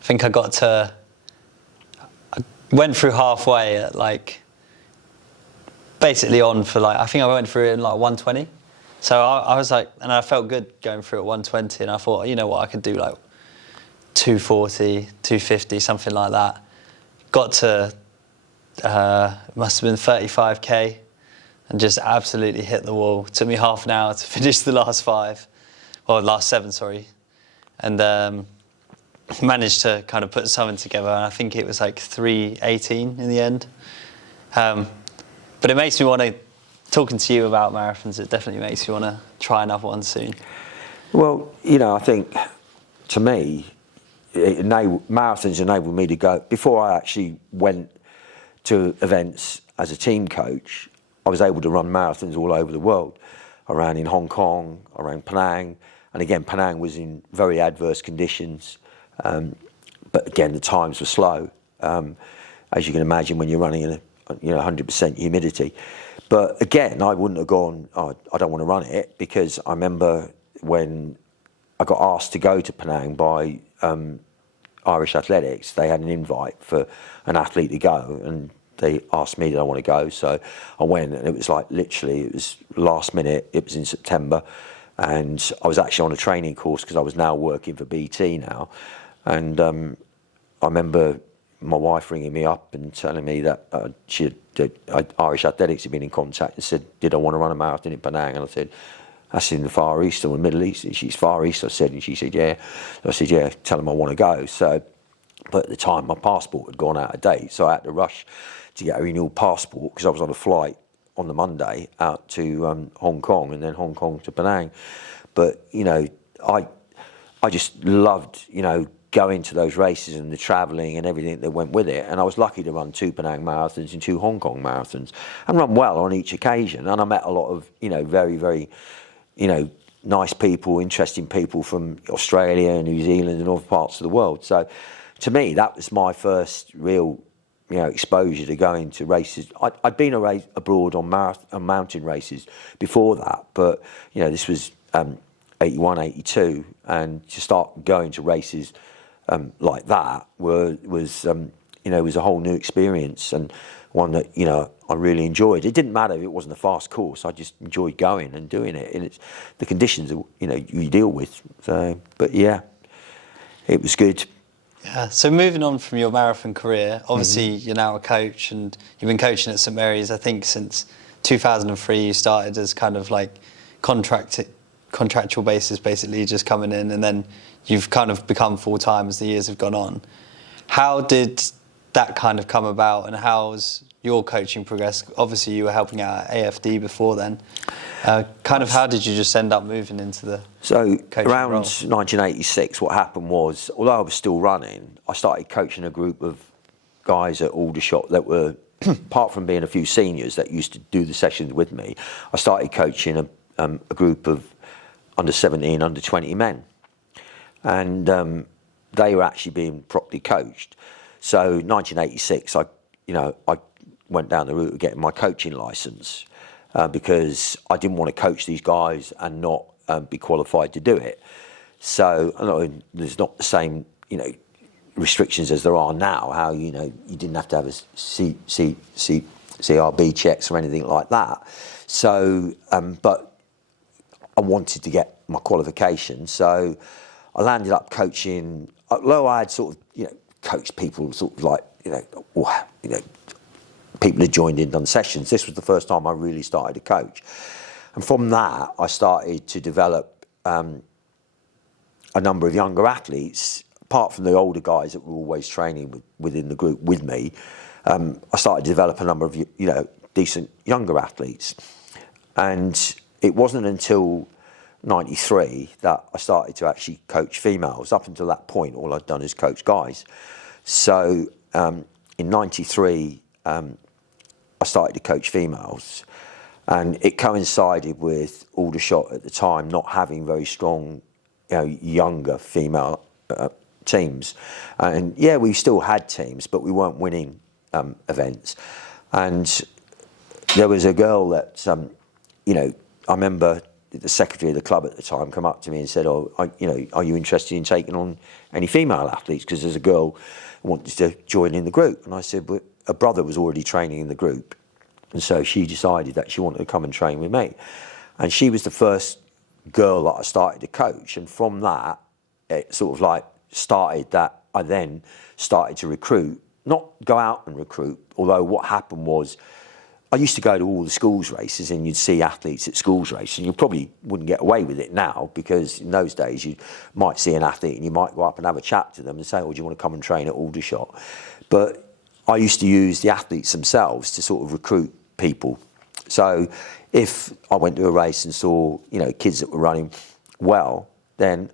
think I went through halfway at basically on for I think I went through it in 120. So I was and I felt good going through at 120, and I thought, you know what, I could do 240, 250, something like that. Got to, must have been 35k, and just absolutely hit the wall. Took me half an hour to finish the last 7, sorry. And managed to kind of put something together, and I think it was 3:18 in the end. But it makes me want to, talking to you about marathons, it definitely makes me want to try another one soon. Well, I think, to me, marathons enabled me to go. Before I actually went to events as a team coach, I was able to run marathons all over the world. I ran in Hong Kong, I ran Penang, and again, Penang was in very adverse conditions. But again, the times were slow, as you can imagine when you're running in 100% humidity. But again, I wouldn't have gone, I don't want to run it, because I remember when I got asked to go to Penang by Irish Athletics, they had an invite for an athlete to go, and they asked me, did I want to go? So I went, and it was literally, it was last minute, it was in September, and I was actually on a training course because I was now working for BT now. And I remember my wife ringing me up and telling me that Irish Athletics had been in contact and said, did I want to run a marathon in Penang? And I said, that's in the Far East or the Middle East. And she's Far East, I said, and she said, yeah. I said, yeah, tell them I want to go. So, but at the time, my passport had gone out of date, so I had to rush to get a renewal passport because I was on a flight on the Monday out to Hong Kong, and then Hong Kong to Penang. But, I just loved, going to those races and the travelling and everything that went with it. And I was lucky to run 2 Penang marathons and 2 Hong Kong marathons and run well on each occasion. And I met a lot of, very, very, nice people, interesting people from Australia and New Zealand and other parts of the world. So to me, that was my first real, exposure to going to races. I'd been abroad on mountain races before that, but, this was 81, 82, and to start going to races like that was a whole new experience, and one that I really enjoyed. It didn't matter if it wasn't a fast course. I just enjoyed going and doing it, and it's the conditions you deal with. So, but yeah, it was good. Yeah. So moving on from your marathon career, obviously you're now a coach, and you've been coaching at St Mary's. I think since 2003 you started as kind of contractual basis, basically just coming in, and then you've kind of become full-time as the years have gone on. How did that kind of come about, and how's your coaching progressed? Obviously you were helping out at AFD before then. How did you just end up moving into the coaching around role? 1986, what happened was, although I was still running, I started coaching a group of guys at Aldershot that were, apart from being a few seniors that used to do the sessions with me, I started coaching a group of under 17, under 20 men. And they were actually being properly coached. So 1986, I went down the route of getting my coaching licence because I didn't want to coach these guys and not be qualified to do it. So there's not the same, restrictions as there are now, how, you didn't have to have a CRB checks or anything like that. So, but I wanted to get my qualification. So I landed up coaching, although I had sort of, coached people sort of like, people had joined in, done sessions. This was the first time I really started to coach. And from that, I started to develop a number of younger athletes, apart from the older guys that were always training within the group with me. I started to develop a number of, decent younger athletes. And it wasn't until 93 that I started to actually coach females. Up until that point, all I'd done is coach guys. So in 93, I started to coach females. And it coincided with Aldershot at the time not having very strong, younger female teams. And yeah, we still had teams, but we weren't winning events. And there was a girl that, I remember the secretary of the club at the time come up to me and said, are you interested in taking on any female athletes? Because there's a girl who wanted to join in the group. And I said, but her brother was already training in the group. And so she decided that she wanted to come and train with me. And she was the first girl that I started to coach. And from that, it sort of like started that I then started to recruit, not go out and recruit, although what happened was I used to go to all the schools races and you'd see athletes at schools races, and you probably wouldn't get away with it now, because in those days you might see an athlete and you might go up and have a chat to them and say, do you want to come and train at Aldershot? But I used to use the athletes themselves to sort of recruit people. So if I went to a race and saw, kids that were running well, then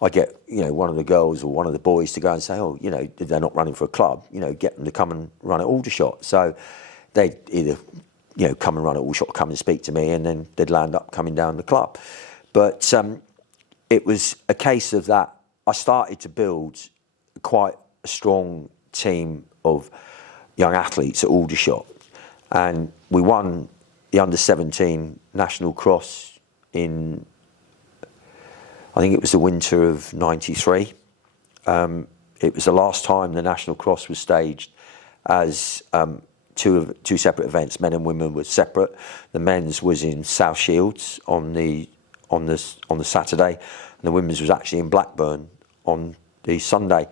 I'd get, one of the girls or one of the boys to go and say, they're not running for a club, get them to come and run at Aldershot. So they'd either, come and run at Aldershot, come and speak to me, and then they'd land up coming down the club. But it was a case of that I started to build quite a strong team of young athletes at Aldershot. And we won the under-17 national cross in, I think it was the winter of 93. It was the last time the national cross was staged as two separate events. Men and women were separate. The men's was in South Shields on the Saturday, and the women's was actually in Blackburn on the Sunday.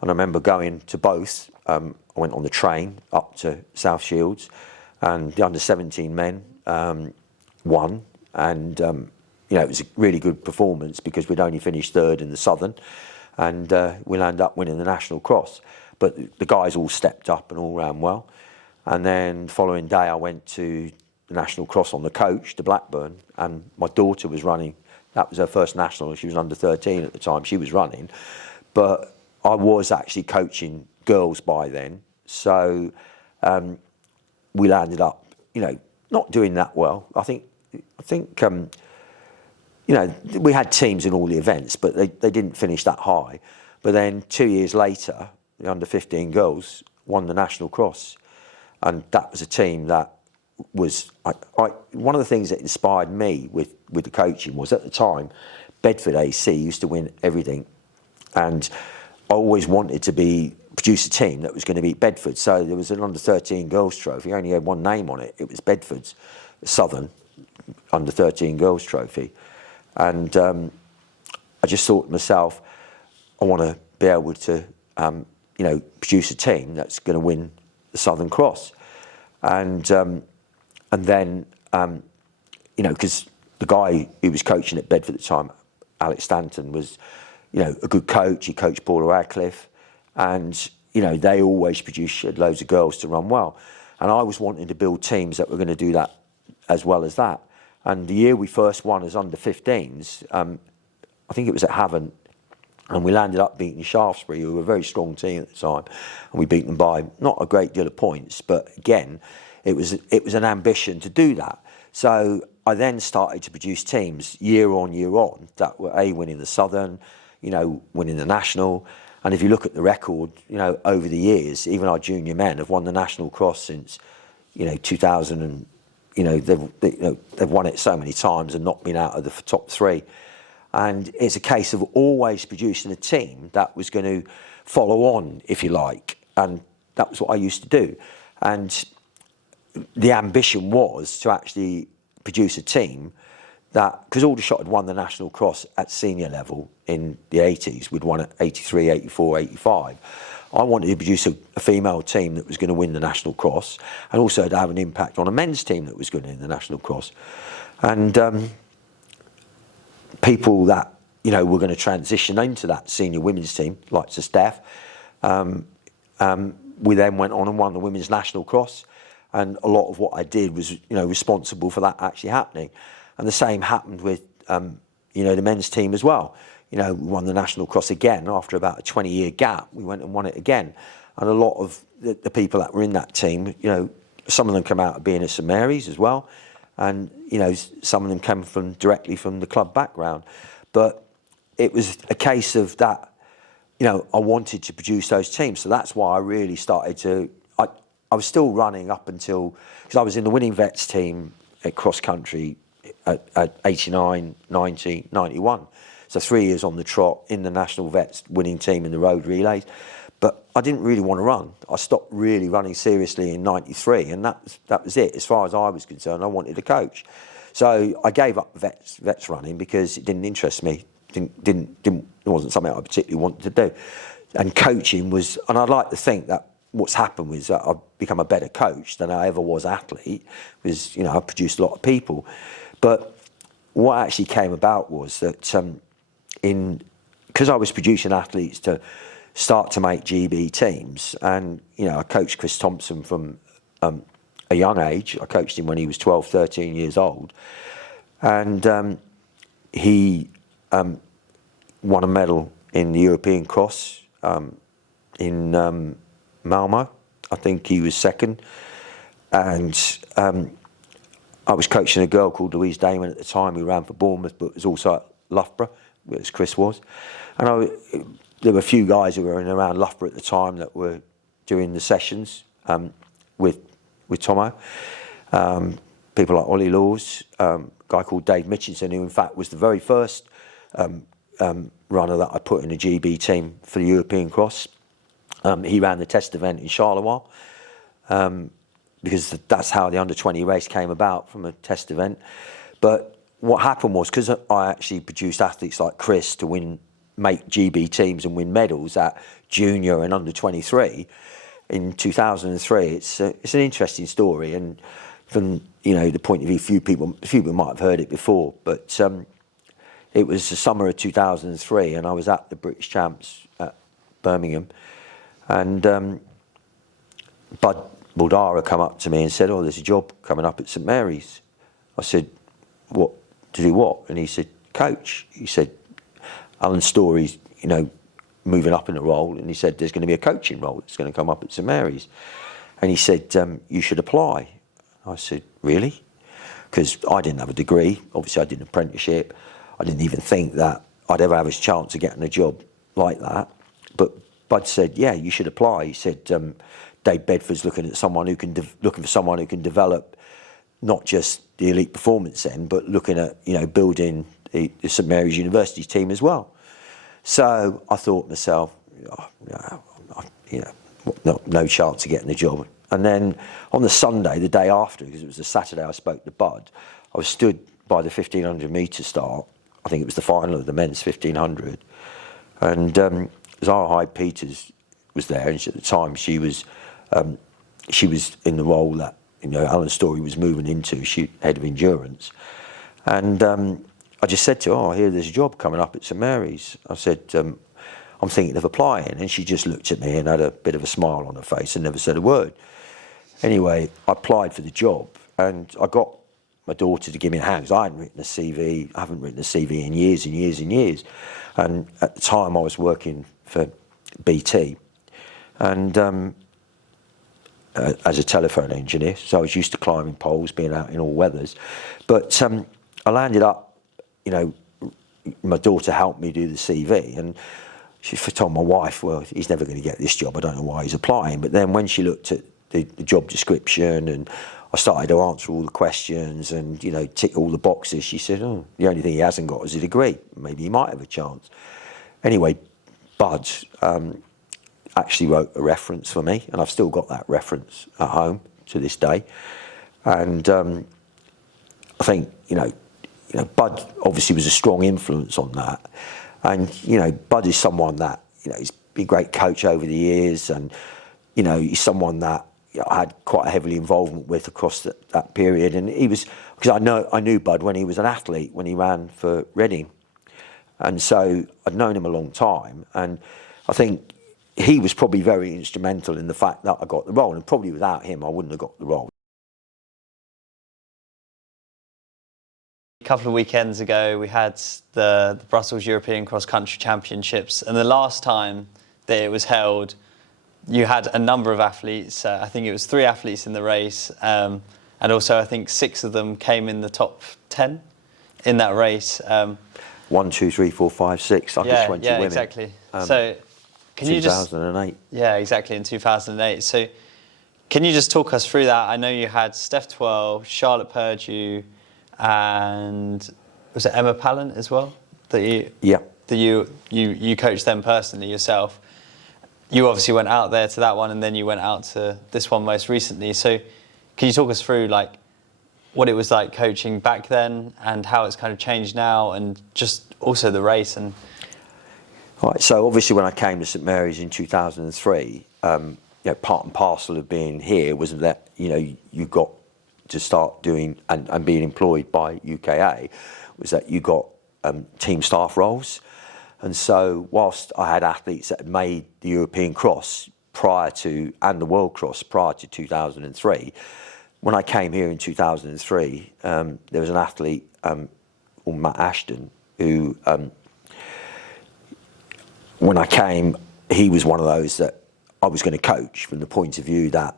And I remember going to both. I went on the train up to South Shields, and the under-17 men won. And it was a really good performance because we'd only finished third in the Southern, and we'll end up winning the national cross. But the guys all stepped up and all ran well. And then the following day I went to the national cross on the coach to Blackburn, and my daughter was running. That was her first national. She was under 13 at the time. She was running. But I was actually coaching girls by then. So we landed up, not doing that well. I think we had teams in all the events, but they didn't finish that high. But then 2 years later, the under-15 girls won the national cross. And that was a team that was, one of the things that inspired me with the coaching was, at the time, Bedford AC used to win everything. And I always wanted to produce a team that was going to beat Bedford. So there was an under-13 girls trophy. Only had one name on it. It was Bedford's Southern under-13 girls trophy. And I just thought to myself, I want to be able to, produce a team that's going to win the Southern Cross. And then, because the guy who was coaching at Bedford at the time, Alex Stanton, was, a good coach. He coached Paula Radcliffe. And, they always produced loads of girls to run well. And I was wanting to build teams that were going to do that as well as that. And the year we first won as under-15s, I think it was at Havant, and we landed up beating Shaftesbury, who were a very strong team at the time. And we beat them by not a great deal of points, but again, it was an ambition to do that. So I then started to produce teams year on that were winning the Southern, winning the National. And if you look at the record, over the years, even our junior men have won the National Cross since, 2000, and they've won it so many times and not been out of the top three. And it's a case of always producing a team that was going to follow on, if you like. And that was what I used to do. And the ambition was to actually produce a team that, because Aldershot had won the National Cross at senior level in the 80s, we'd won it 83, 84, 85. I wanted to produce a female team that was going to win the National Cross, and also to have an impact on a men's team that was going to win the National Cross. And people that, you know, were going to transition into that senior women's team, like Sir Steph, we then went on and won the Women's National Cross. And a lot of what I did was, you know, responsible for that actually happening. And the same happened with, you know, the men's team as well. You know, we won the National Cross again after about a 20-year gap. We went and won it again. And a lot of the people that were in that team, you know, some of them come out of being at St Mary's as well. And, you know, some of them came directly from the club background. But it was a case of that, you know, I wanted to produce those teams. So that's why I really started to, I was still running up until, because I was in the winning vets team at cross country at 89, 90, 91. So 3 years on the trot in the national vets winning team in the road relays. But I didn't really want to run. I stopped really running seriously in 93, and that was it. As far as I was concerned, I wanted to coach. So I gave up vets running because it didn't interest me. It wasn't something I particularly wanted to do. And coaching was, and I'd like to think that what's happened was that I've become a better coach than I ever was athlete, because, you know, I've produced a lot of people. But what actually came about was that because I was producing athletes to start to make GB teams, and, you know, I coached Chris Thompson from a young age. I coached him when he was 12, 13 years old. And he won a medal in the European Cross in Malmo. I think he was second. And I was coaching a girl called Louise Damon at the time who ran for Bournemouth, but was also at Loughborough, as Chris was. And there were a few guys who were in around Loughborough at the time that were doing the sessions with Tomo. People like Ollie Laws, a guy called Dave Mitchinson, who in fact was the very first runner that I put in a GB team for the European Cross. He ran the test event in Charleroi, because that's how the under-20 race came about, from a test event. But what happened was, because I actually produced athletes like Chris to make GB teams and win medals at junior and under-23 in 2003, it's an interesting story. And from, you know, the point of view, a few people might have heard it before, but it was the summer of 2003, and I was at the British Champs at Birmingham, and Bud Baldara come up to me and said, "Oh, there's a job coming up at St Mary's." I said, "What, to do what?" And he said, "Coach." He said, "Alan Story's, you know, moving up in the role," and he said, "There's going to be a coaching role that's going to come up at St Mary's." And he said, "You should apply." I said, "Really?" Because I didn't have a degree. Obviously, I did an apprenticeship. I didn't even think that I'd ever have a chance of getting a job like that. But Bud said, "Yeah, you should apply." He said, "Dave Bedford's looking for someone who can develop not just the elite performance end, but looking at, you know, building the St Mary's University team as well." So I thought to myself, you know, no chance of getting the job. And then on the Sunday, the day after, because it was a Saturday, I spoke to Bud. I was stood by the 1500 metre start. I think it was the final of the men's 1500. And Zara Hyde-Peters was there, and at the time she was in the role that, you know, Alan Story was moving into, she head of endurance. And I just said to her, "Oh, I hear there's a job coming up at St Mary's." I said, "I'm thinking of applying." And she just looked at me and had a bit of a smile on her face and never said a word. Anyway, I applied for the job, and I got my daughter to give me a hand, because I hadn't written a CV. I haven't written a CV in years and years and years. And at the time I was working for BT, and as a telephone engineer, so I was used to climbing poles, being out in all weathers. But I landed up, you know, my daughter helped me do the CV, and she told my wife, "Well, he's never going to get this job. I don't know why he's applying." But then when she looked at the job description, and I started to answer all the questions and, you know, tick all the boxes, she said, "Oh, the only thing he hasn't got is a degree. Maybe he might have a chance." Anyway, Bud actually wrote a reference for me, and I've still got that reference at home to this day. And I think, you know, Bud obviously was a strong influence on that. And, Bud is someone that, he's been a great coach over the years, and, he's someone that I had quite a heavily involvement with across that period. And he was, because I knew Bud when he was an athlete, when he ran for Reading. And so I'd known him a long time. And I think he was probably very instrumental in the fact that I got the role. And probably without him, I wouldn't have got the role. A couple of weekends ago, we had the Brussels European Cross Country Championships, and the last time that it was held, you had a number of athletes. I think it was 3 athletes in the race, and also I think 6 of them came in the top 10 in that race. 1, 2, 3, 4, 5, 6. Like 20 women. Exactly. So, can you just 2008. Yeah, exactly, in 2008. So, can you just talk us through that? I know you had Steph Twirl, Charlotte Purdue, and was it Emma Pallant as well? That you coached them personally yourself. You obviously went out there to that one, and then you went out to this one most recently. So, can you talk us through what it was like coaching back then, and how it's kind of changed now, and just also the race? And right. So obviously, when I came to St Mary's in 2003, part and parcel of being here was that you got to start doing and being employed by UKA, was that you got team staff roles. And so whilst I had athletes that had made the European Cross and the World Cross prior to 2003, when I came here in 2003, there was an athlete called Matt Ashton who, when I came, he was one of those that I was going to coach, from the point of view that,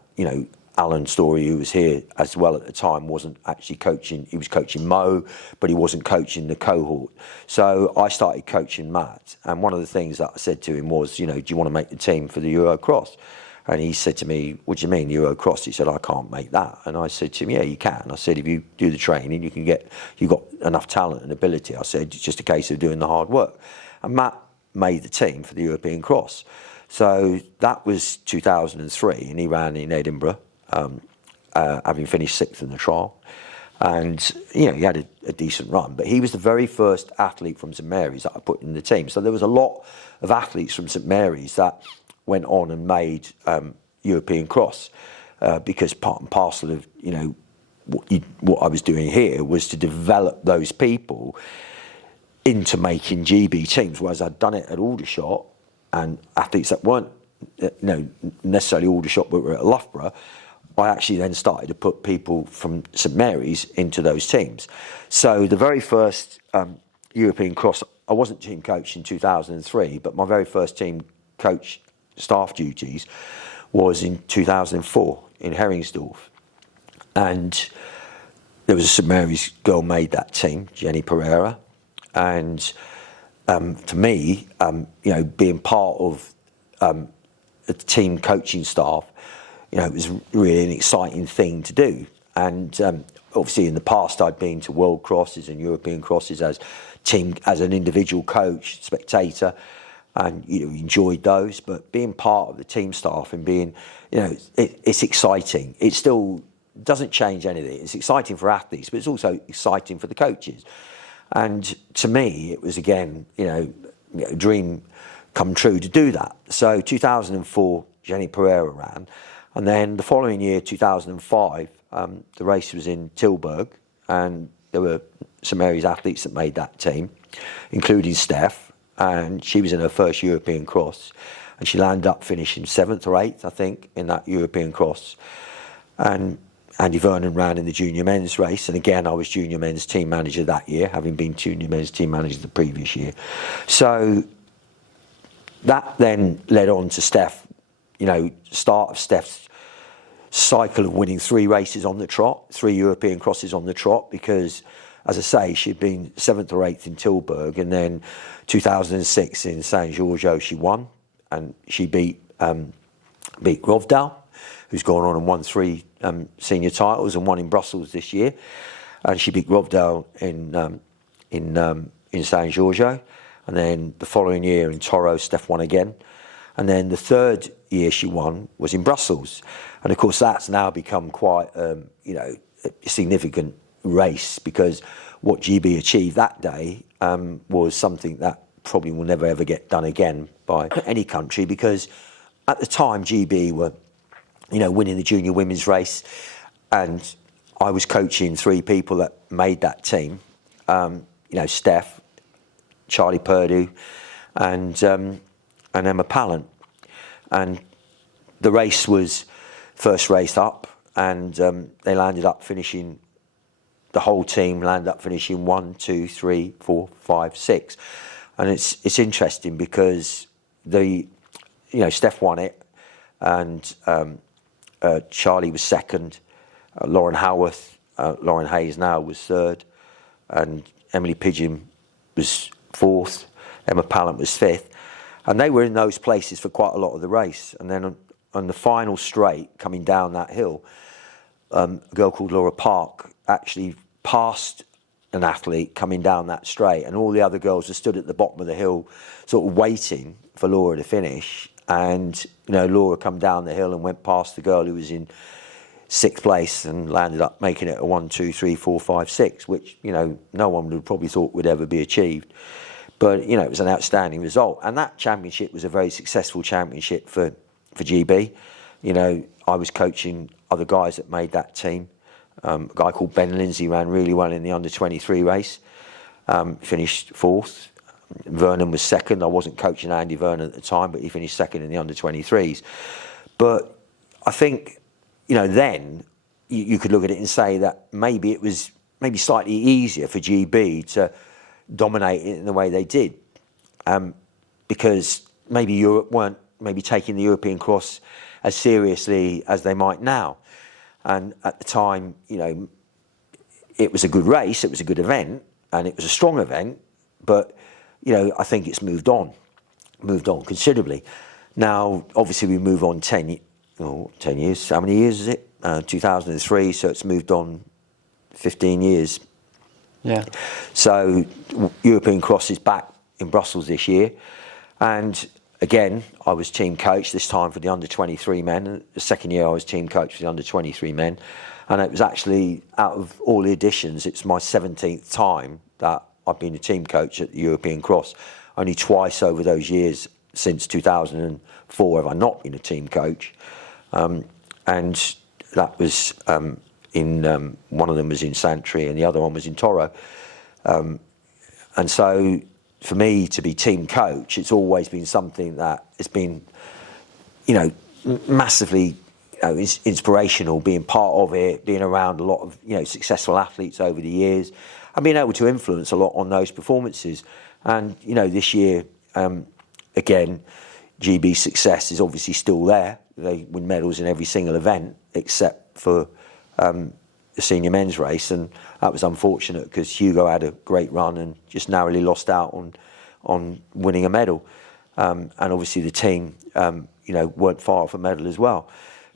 Alan Story, who was here as well at the time, wasn't actually coaching. He was coaching Mo, but he wasn't coaching the cohort. So I started coaching Matt. And one of the things that I said to him was, do you want to make the team for the Euro Cross? And he said to me, what do you mean, Euro Cross? He said, I can't make that. And I said to him, yeah, you can. I said, if you do the training, you've got enough talent and ability. I said, it's just a case of doing the hard work. And Matt made the team for the European Cross. So that was 2003, and he ran in Edinburgh, having finished 6th in the trial. And, he had a decent run. But he was the very first athlete from St Mary's that I put in the team. So there was a lot of athletes from St Mary's that went on and made European Cross, because part and parcel of, what I was doing here was to develop those people into making GB teams, whereas I'd done it at Aldershot, and athletes that weren't necessarily Aldershot but were at Loughborough, I actually then started to put people from St Mary's into those teams. So the very first European Cross, I wasn't team coach in 2003, but my very first team coach staff duties was in 2004 in Heringsdorf. And there was a St Mary's girl made that team, Jenny Pereira. And for me, being part of the team coaching staff, it was really an exciting thing to do. And obviously in the past I'd been to World Crosses and European Crosses as an individual coach, spectator, and enjoyed those. But being part of the team staff and being, it's exciting. It still doesn't change anything. It's exciting for athletes, but it's also exciting for the coaches. And to me, it was again, a dream come true to do that. So 2004, Jenny Pereira ran. And then the following year, 2005, the race was in Tilburg, and there were St Mary's athletes that made that team, including Steph, and she was in her first European Cross, and she landed up finishing 7th or 8th, I think, in that European Cross. And Andy Vernon ran in the junior men's race, and again, I was junior men's team manager that year, having been junior men's team manager the previous year. So that then led on to Steph, start of Steph's cycle of winning 3 races on the trot, 3 European Crosses on the trot, because, as I say, she'd been 7th or 8th in Tilburg, and then 2006 in Saint Georges she won, and she beat Grovdal, who's gone on and won 3 senior titles and won in Brussels this year, and she beat Grovdal in Saint Georges, and then the following year in Toro, Steph won again. And then the 3rd year she won was in Brussels. And of course, that's now become quite, a significant race, because what GB achieved that day was something that probably will never ever get done again by any country, because at the time GB were, winning the junior women's race, and I was coaching 3 people that made that team. Steph, Charlie Purdue, and Emma Pallant. And the race was first race up, and they landed up finishing. The whole team landed up finishing 1, 2, 3, 4, 5, 6, and it's interesting because Steph won it, and Charlie was second, Lauren Howarth, Lauren Hayes now was third, and Emily Pidgeon was fourth, Emma Pallant was fifth, and they were in those places for quite a lot of the race. And then on the final straight coming down that hill, a girl called Laura Park actually passed an athlete coming down that straight, and all the other girls were stood at the bottom of the hill sort of waiting for Laura to finish. And Laura come down the hill and went past the girl who was in 6th place and landed up making it a 1, 2, 3, 4, 5, 6, which no one would have probably thought would ever be achieved. But it was an outstanding result, and that championship was a very successful championship for GB. I was coaching other guys that made that team. A guy called Ben Lindsay ran really well in the under-23 race, finished 4th. Vernon was second. I wasn't coaching Andy Vernon at the time, but he finished second in the under-23s. But I think, then you could look at it and say that maybe it was slightly easier for GB to dominate it in the way they did, because maybe Europe weren't taking the European cross as seriously as they might now. And at the time, it was a good race, it was a good event, and it was a strong event, but I think it's moved on considerably. Now, obviously, we move on 10 years. How many years is it? 2003, so it's moved on 15 years. Yeah. So European Cross is back in Brussels this year, and again, I was team coach this time for the under-23 men. And the second year I was team coach for the under-23 men, and it was actually, out of all the editions, it's my 17th time that I've been a team coach at the European Cross. Only twice over those years since 2004 have I not been a team coach, and that was in one of them was in Santry and the other one was in Toro, and so for me to be team coach, it's always been something that has been massively inspirational, being part of it, being around a lot of successful athletes over the years, and being able to influence a lot on those performances. And this year, again, GB's success is obviously still there. They win medals in every single event except for the senior men's race, and that was unfortunate because Hugo had a great run and just narrowly lost out on winning a medal. And obviously the team, weren't far off a medal as well.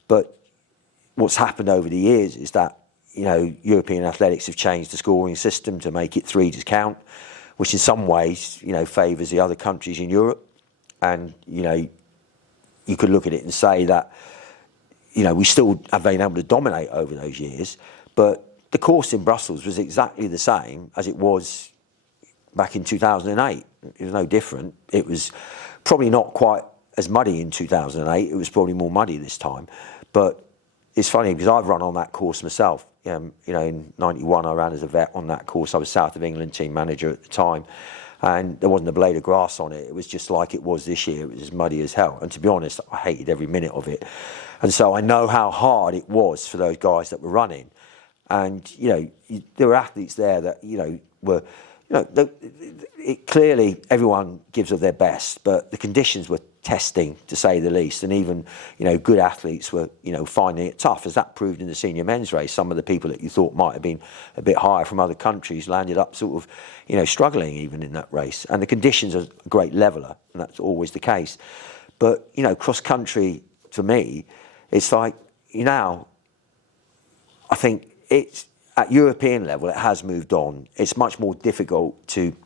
But what's happened over the years is that European athletics have changed the scoring system to make it 3 to count, which in some ways favours the other countries in Europe. And you could look at it and say that we still have been able to dominate over those years, but the course in Brussels was exactly the same as it was back in 2008. It was no different. It was probably not quite as muddy in 2008. It was probably more muddy this time. But it's funny because I've run on that course myself. In '91 I ran as a vet on that course. I was South of England team manager at the time, and there wasn't a blade of grass on it. It was just like it was this year. It was as muddy as hell. And to be honest, I hated every minute of it. And so I know how hard it was for those guys that were running. And, there were athletes there that, were, clearly everyone gives of their best, but the conditions were testing, to say the least. And even, good athletes were, finding it tough, as that proved in the senior men's race. Some of the people that you thought might have been a bit higher from other countries landed up sort of, struggling even in that race. And the conditions are a great leveller, and that's always the case. But, cross country, for me, it's like, I think it's at European level, it has moved on. It's much more difficult to,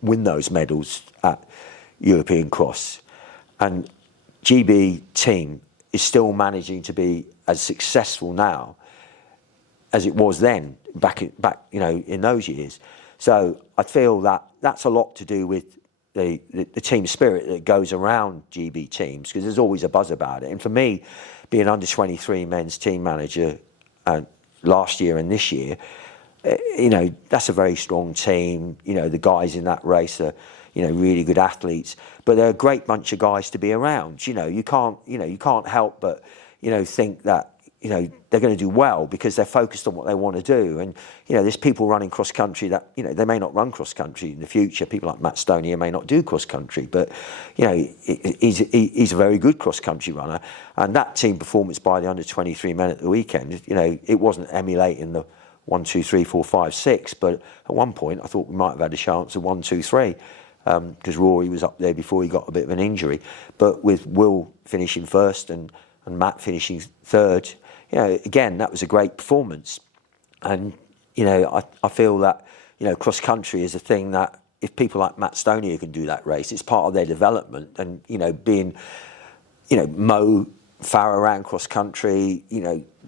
win those medals at European Cross. And GB team is still managing to be as successful now as it was then, back in those years. So I feel that that's a lot to do with the team spirit that goes around GB teams, because there's always a buzz about it. And for me, being under 23 men's team manager last year and this year, that's a very strong team. The guys in that race are, really good athletes, but they're a great bunch of guys to be around. You can't help but, think that, they're going to do well because they're focused on what they want to do. And, there's people running cross country that, they may not run cross country in the future. People like Matt Stonier may not do cross country, but, he's a very good cross country runner. And that team performance by the under 23 men at the weekend, it wasn't emulating the 1, 2, 3, 4, 5, 6, but at one point I thought we might have had a chance of 1, 2, 3, because Rory was up there before he got a bit of an injury. But with Will finishing first and Matt finishing third, again, that was a great performance. And, I feel that, cross country is a thing that if people like Matt Stonier can do that race, it's part of their development. And, being, Mo Farah ran cross country,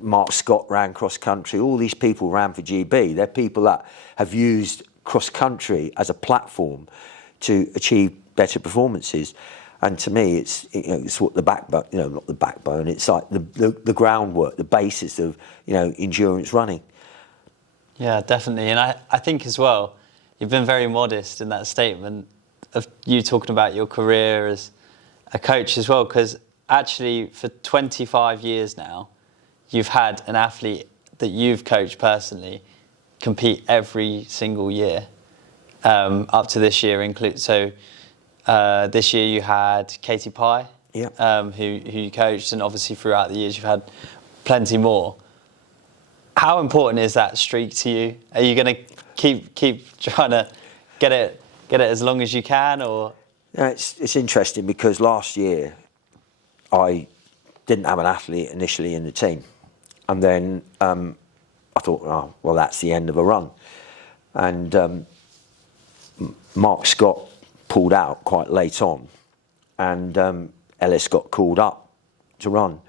Mark Scott ran cross country, all these people ran for GB. They're people that have used cross country as a platform to achieve better performances. And to me, it's what the backbone, not the backbone, it's like the groundwork, the basis of, endurance running. Yeah, definitely. And I think as well, you've been very modest in that statement of you talking about your career as a coach as well, because actually for 25 years now, you've had an athlete that you've coached personally compete every single year, up to this year include. So this year you had Katie Pye, who you coached, and obviously throughout the years you've had plenty more. How important is that streak to you? Are you going to keep trying to get it as long as you can, or? Yeah, it's interesting because last year I didn't have an athlete initially in the team, and then I thought, oh well, that's the end of a run, and Mark Scott pulled out quite late on, and Ellis got called up to run.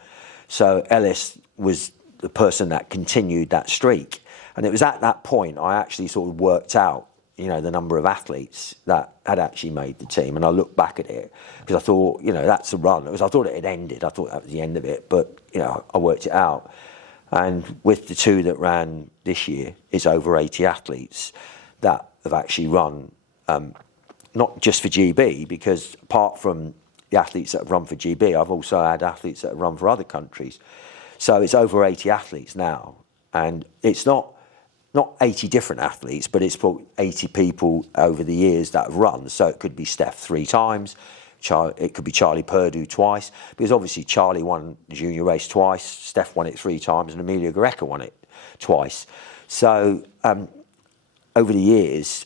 So Ellis was the person that continued that streak. And it was at that point I actually sort of worked out, the number of athletes that had actually made the team. And I looked back at it because I thought, that's a run. I thought it had ended. I thought that was the end of it. But, I worked it out. And with the two that ran this year, it's over 80 athletes that have actually run, not just for GB, because apart from the athletes that have run for GB, I've also had athletes that have run for other countries. So it's over 80 athletes now. And it's not 80 different athletes, but it's probably 80 people over the years that have run. So it could be Steph 3 times, it could be Charlie Purdue twice, because obviously Charlie won the junior race twice, Steph won it 3 times, and Amelia Greca won it twice. So over the years,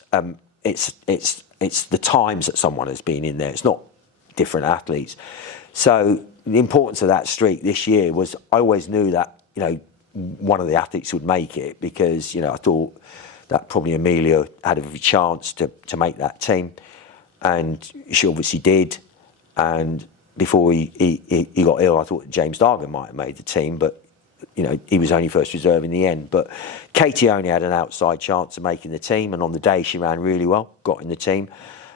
it's the times that someone has been in there. It's not different athletes. So the importance of that streak this year was I always knew that, one of the athletes would make it, because, I thought that probably Amelia had a chance to make that team. And she obviously did. And before he got ill, I thought James Dargan might have made the team, but, he was only first reserve in the end. But Katie only had an outside chance of making the team. And on the day she ran really well, got in the team.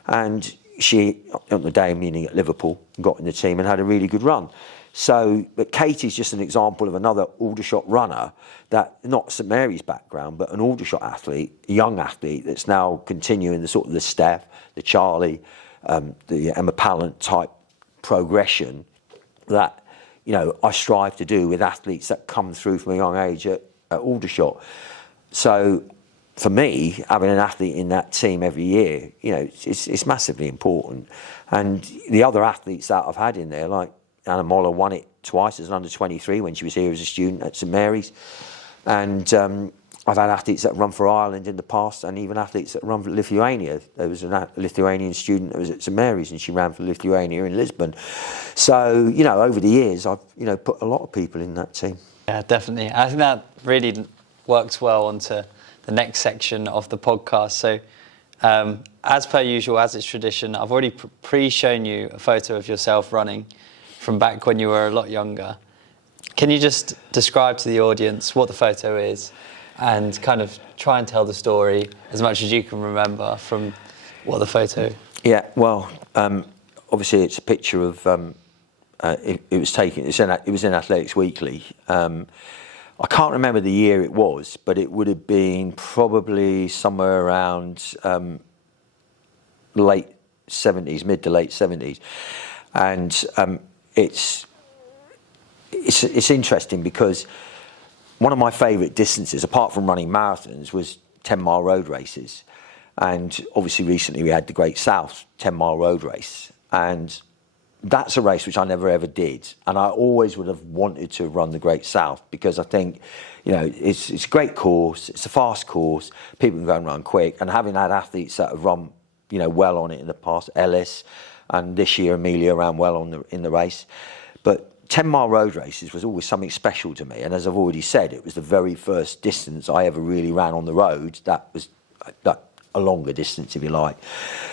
And she, on the day, meaning at Liverpool, got in the team and had a really good run. So, but Katie's just an example of another Aldershot runner that, not St Mary's background, but an Aldershot athlete, a young athlete that's now continuing the sort of the Steph, the Charlie, the Emma Pallant type progression that, I strive to do with athletes that come through from a young age at Aldershot. So, for me, having an athlete in that team every year, it's massively important. And the other athletes that I've had in there, like Anna Moller won it twice as an under-23 when she was here as a student at St Mary's. And I've had athletes that run for Ireland in the past, and even athletes that run for Lithuania. There was a Lithuanian student that was at St Mary's, and she ran for Lithuania in Lisbon. So, over the years, I've, put a lot of people in that team. Yeah, definitely. I think that really works well onto the next section of the podcast. So, as per usual, as it's tradition, I've already pre-shown you a photo of yourself running from back when you were a lot younger. Can you just describe to the audience what the photo is and kind of try and tell the story as much as you can remember from what the photo. Yeah, well, obviously it's a picture of. It was taken. It was in Athletics Weekly. I can't remember the year it was, but it would have been probably somewhere around late 70s, mid to late 70s, and it's interesting because one of my favourite distances, apart from running marathons, was 10-mile road races, and obviously recently we had the Great South 10-mile road race, and that's a race which I never ever did, and I always would have wanted to run the Great South because I think, it's a great course, it's a fast course, people can go and run quick, and having had athletes that have run, well on it in the past, Ellis, and this year Amelia ran well in the race, but 10-mile road races was always something special to me, and as I've already said, it was the very first distance I ever really ran on the road. That was a longer distance, if you like.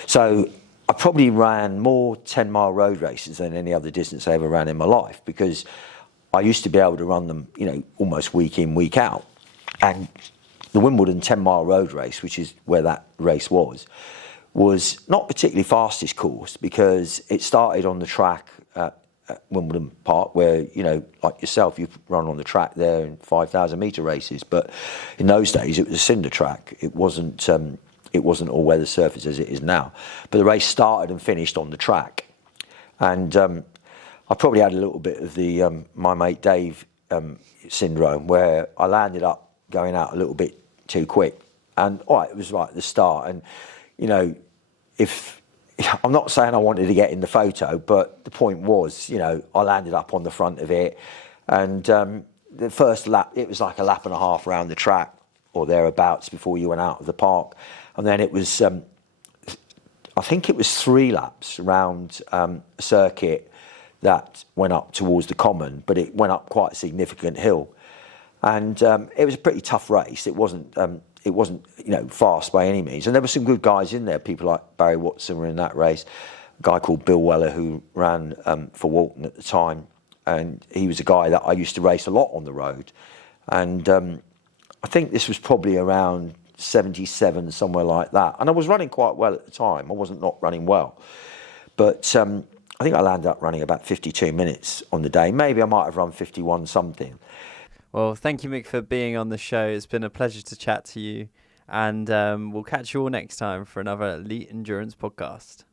So I probably ran more 10-mile road races than any other distance I ever ran in my life because I used to be able to run them, almost week in, week out. And the Wimbledon 10-mile road race, which is where that race was not particularly fastest course because it started on the track at Wimbledon Park where, like yourself, you've run on the track there in 5,000 metre races. But in those days, it was a cinder track. It wasn't all weather surface as it is now. But the race started and finished on the track. And I probably had a little bit of the my mate Dave syndrome where I landed up going out a little bit too quick. And it was right at the start. And, if I'm not saying I wanted to get in the photo, but the point was, I landed up on the front of it. And the first lap, it was like a lap and a half around the track or thereabouts before you went out of the park. And then it was, I think it was 3 laps around a circuit that went up towards the Common, but it went up quite a significant hill. And it was a pretty tough race. It wasn't, fast by any means. And there were some good guys in there. People like Barry Watson were in that race. A guy called Bill Weller who ran for Walton at the time. And he was a guy that I used to race a lot on the road. And I think this was probably around 77, somewhere like that. And I was running quite well at the time. I wasn't not running well. But I think I landed up running about 52 minutes on the day. Maybe I might have run 51 something. Well, thank you, Mick, for being on the show. It's been a pleasure to chat to you. And we'll catch you all next time for another Elite Endurance podcast.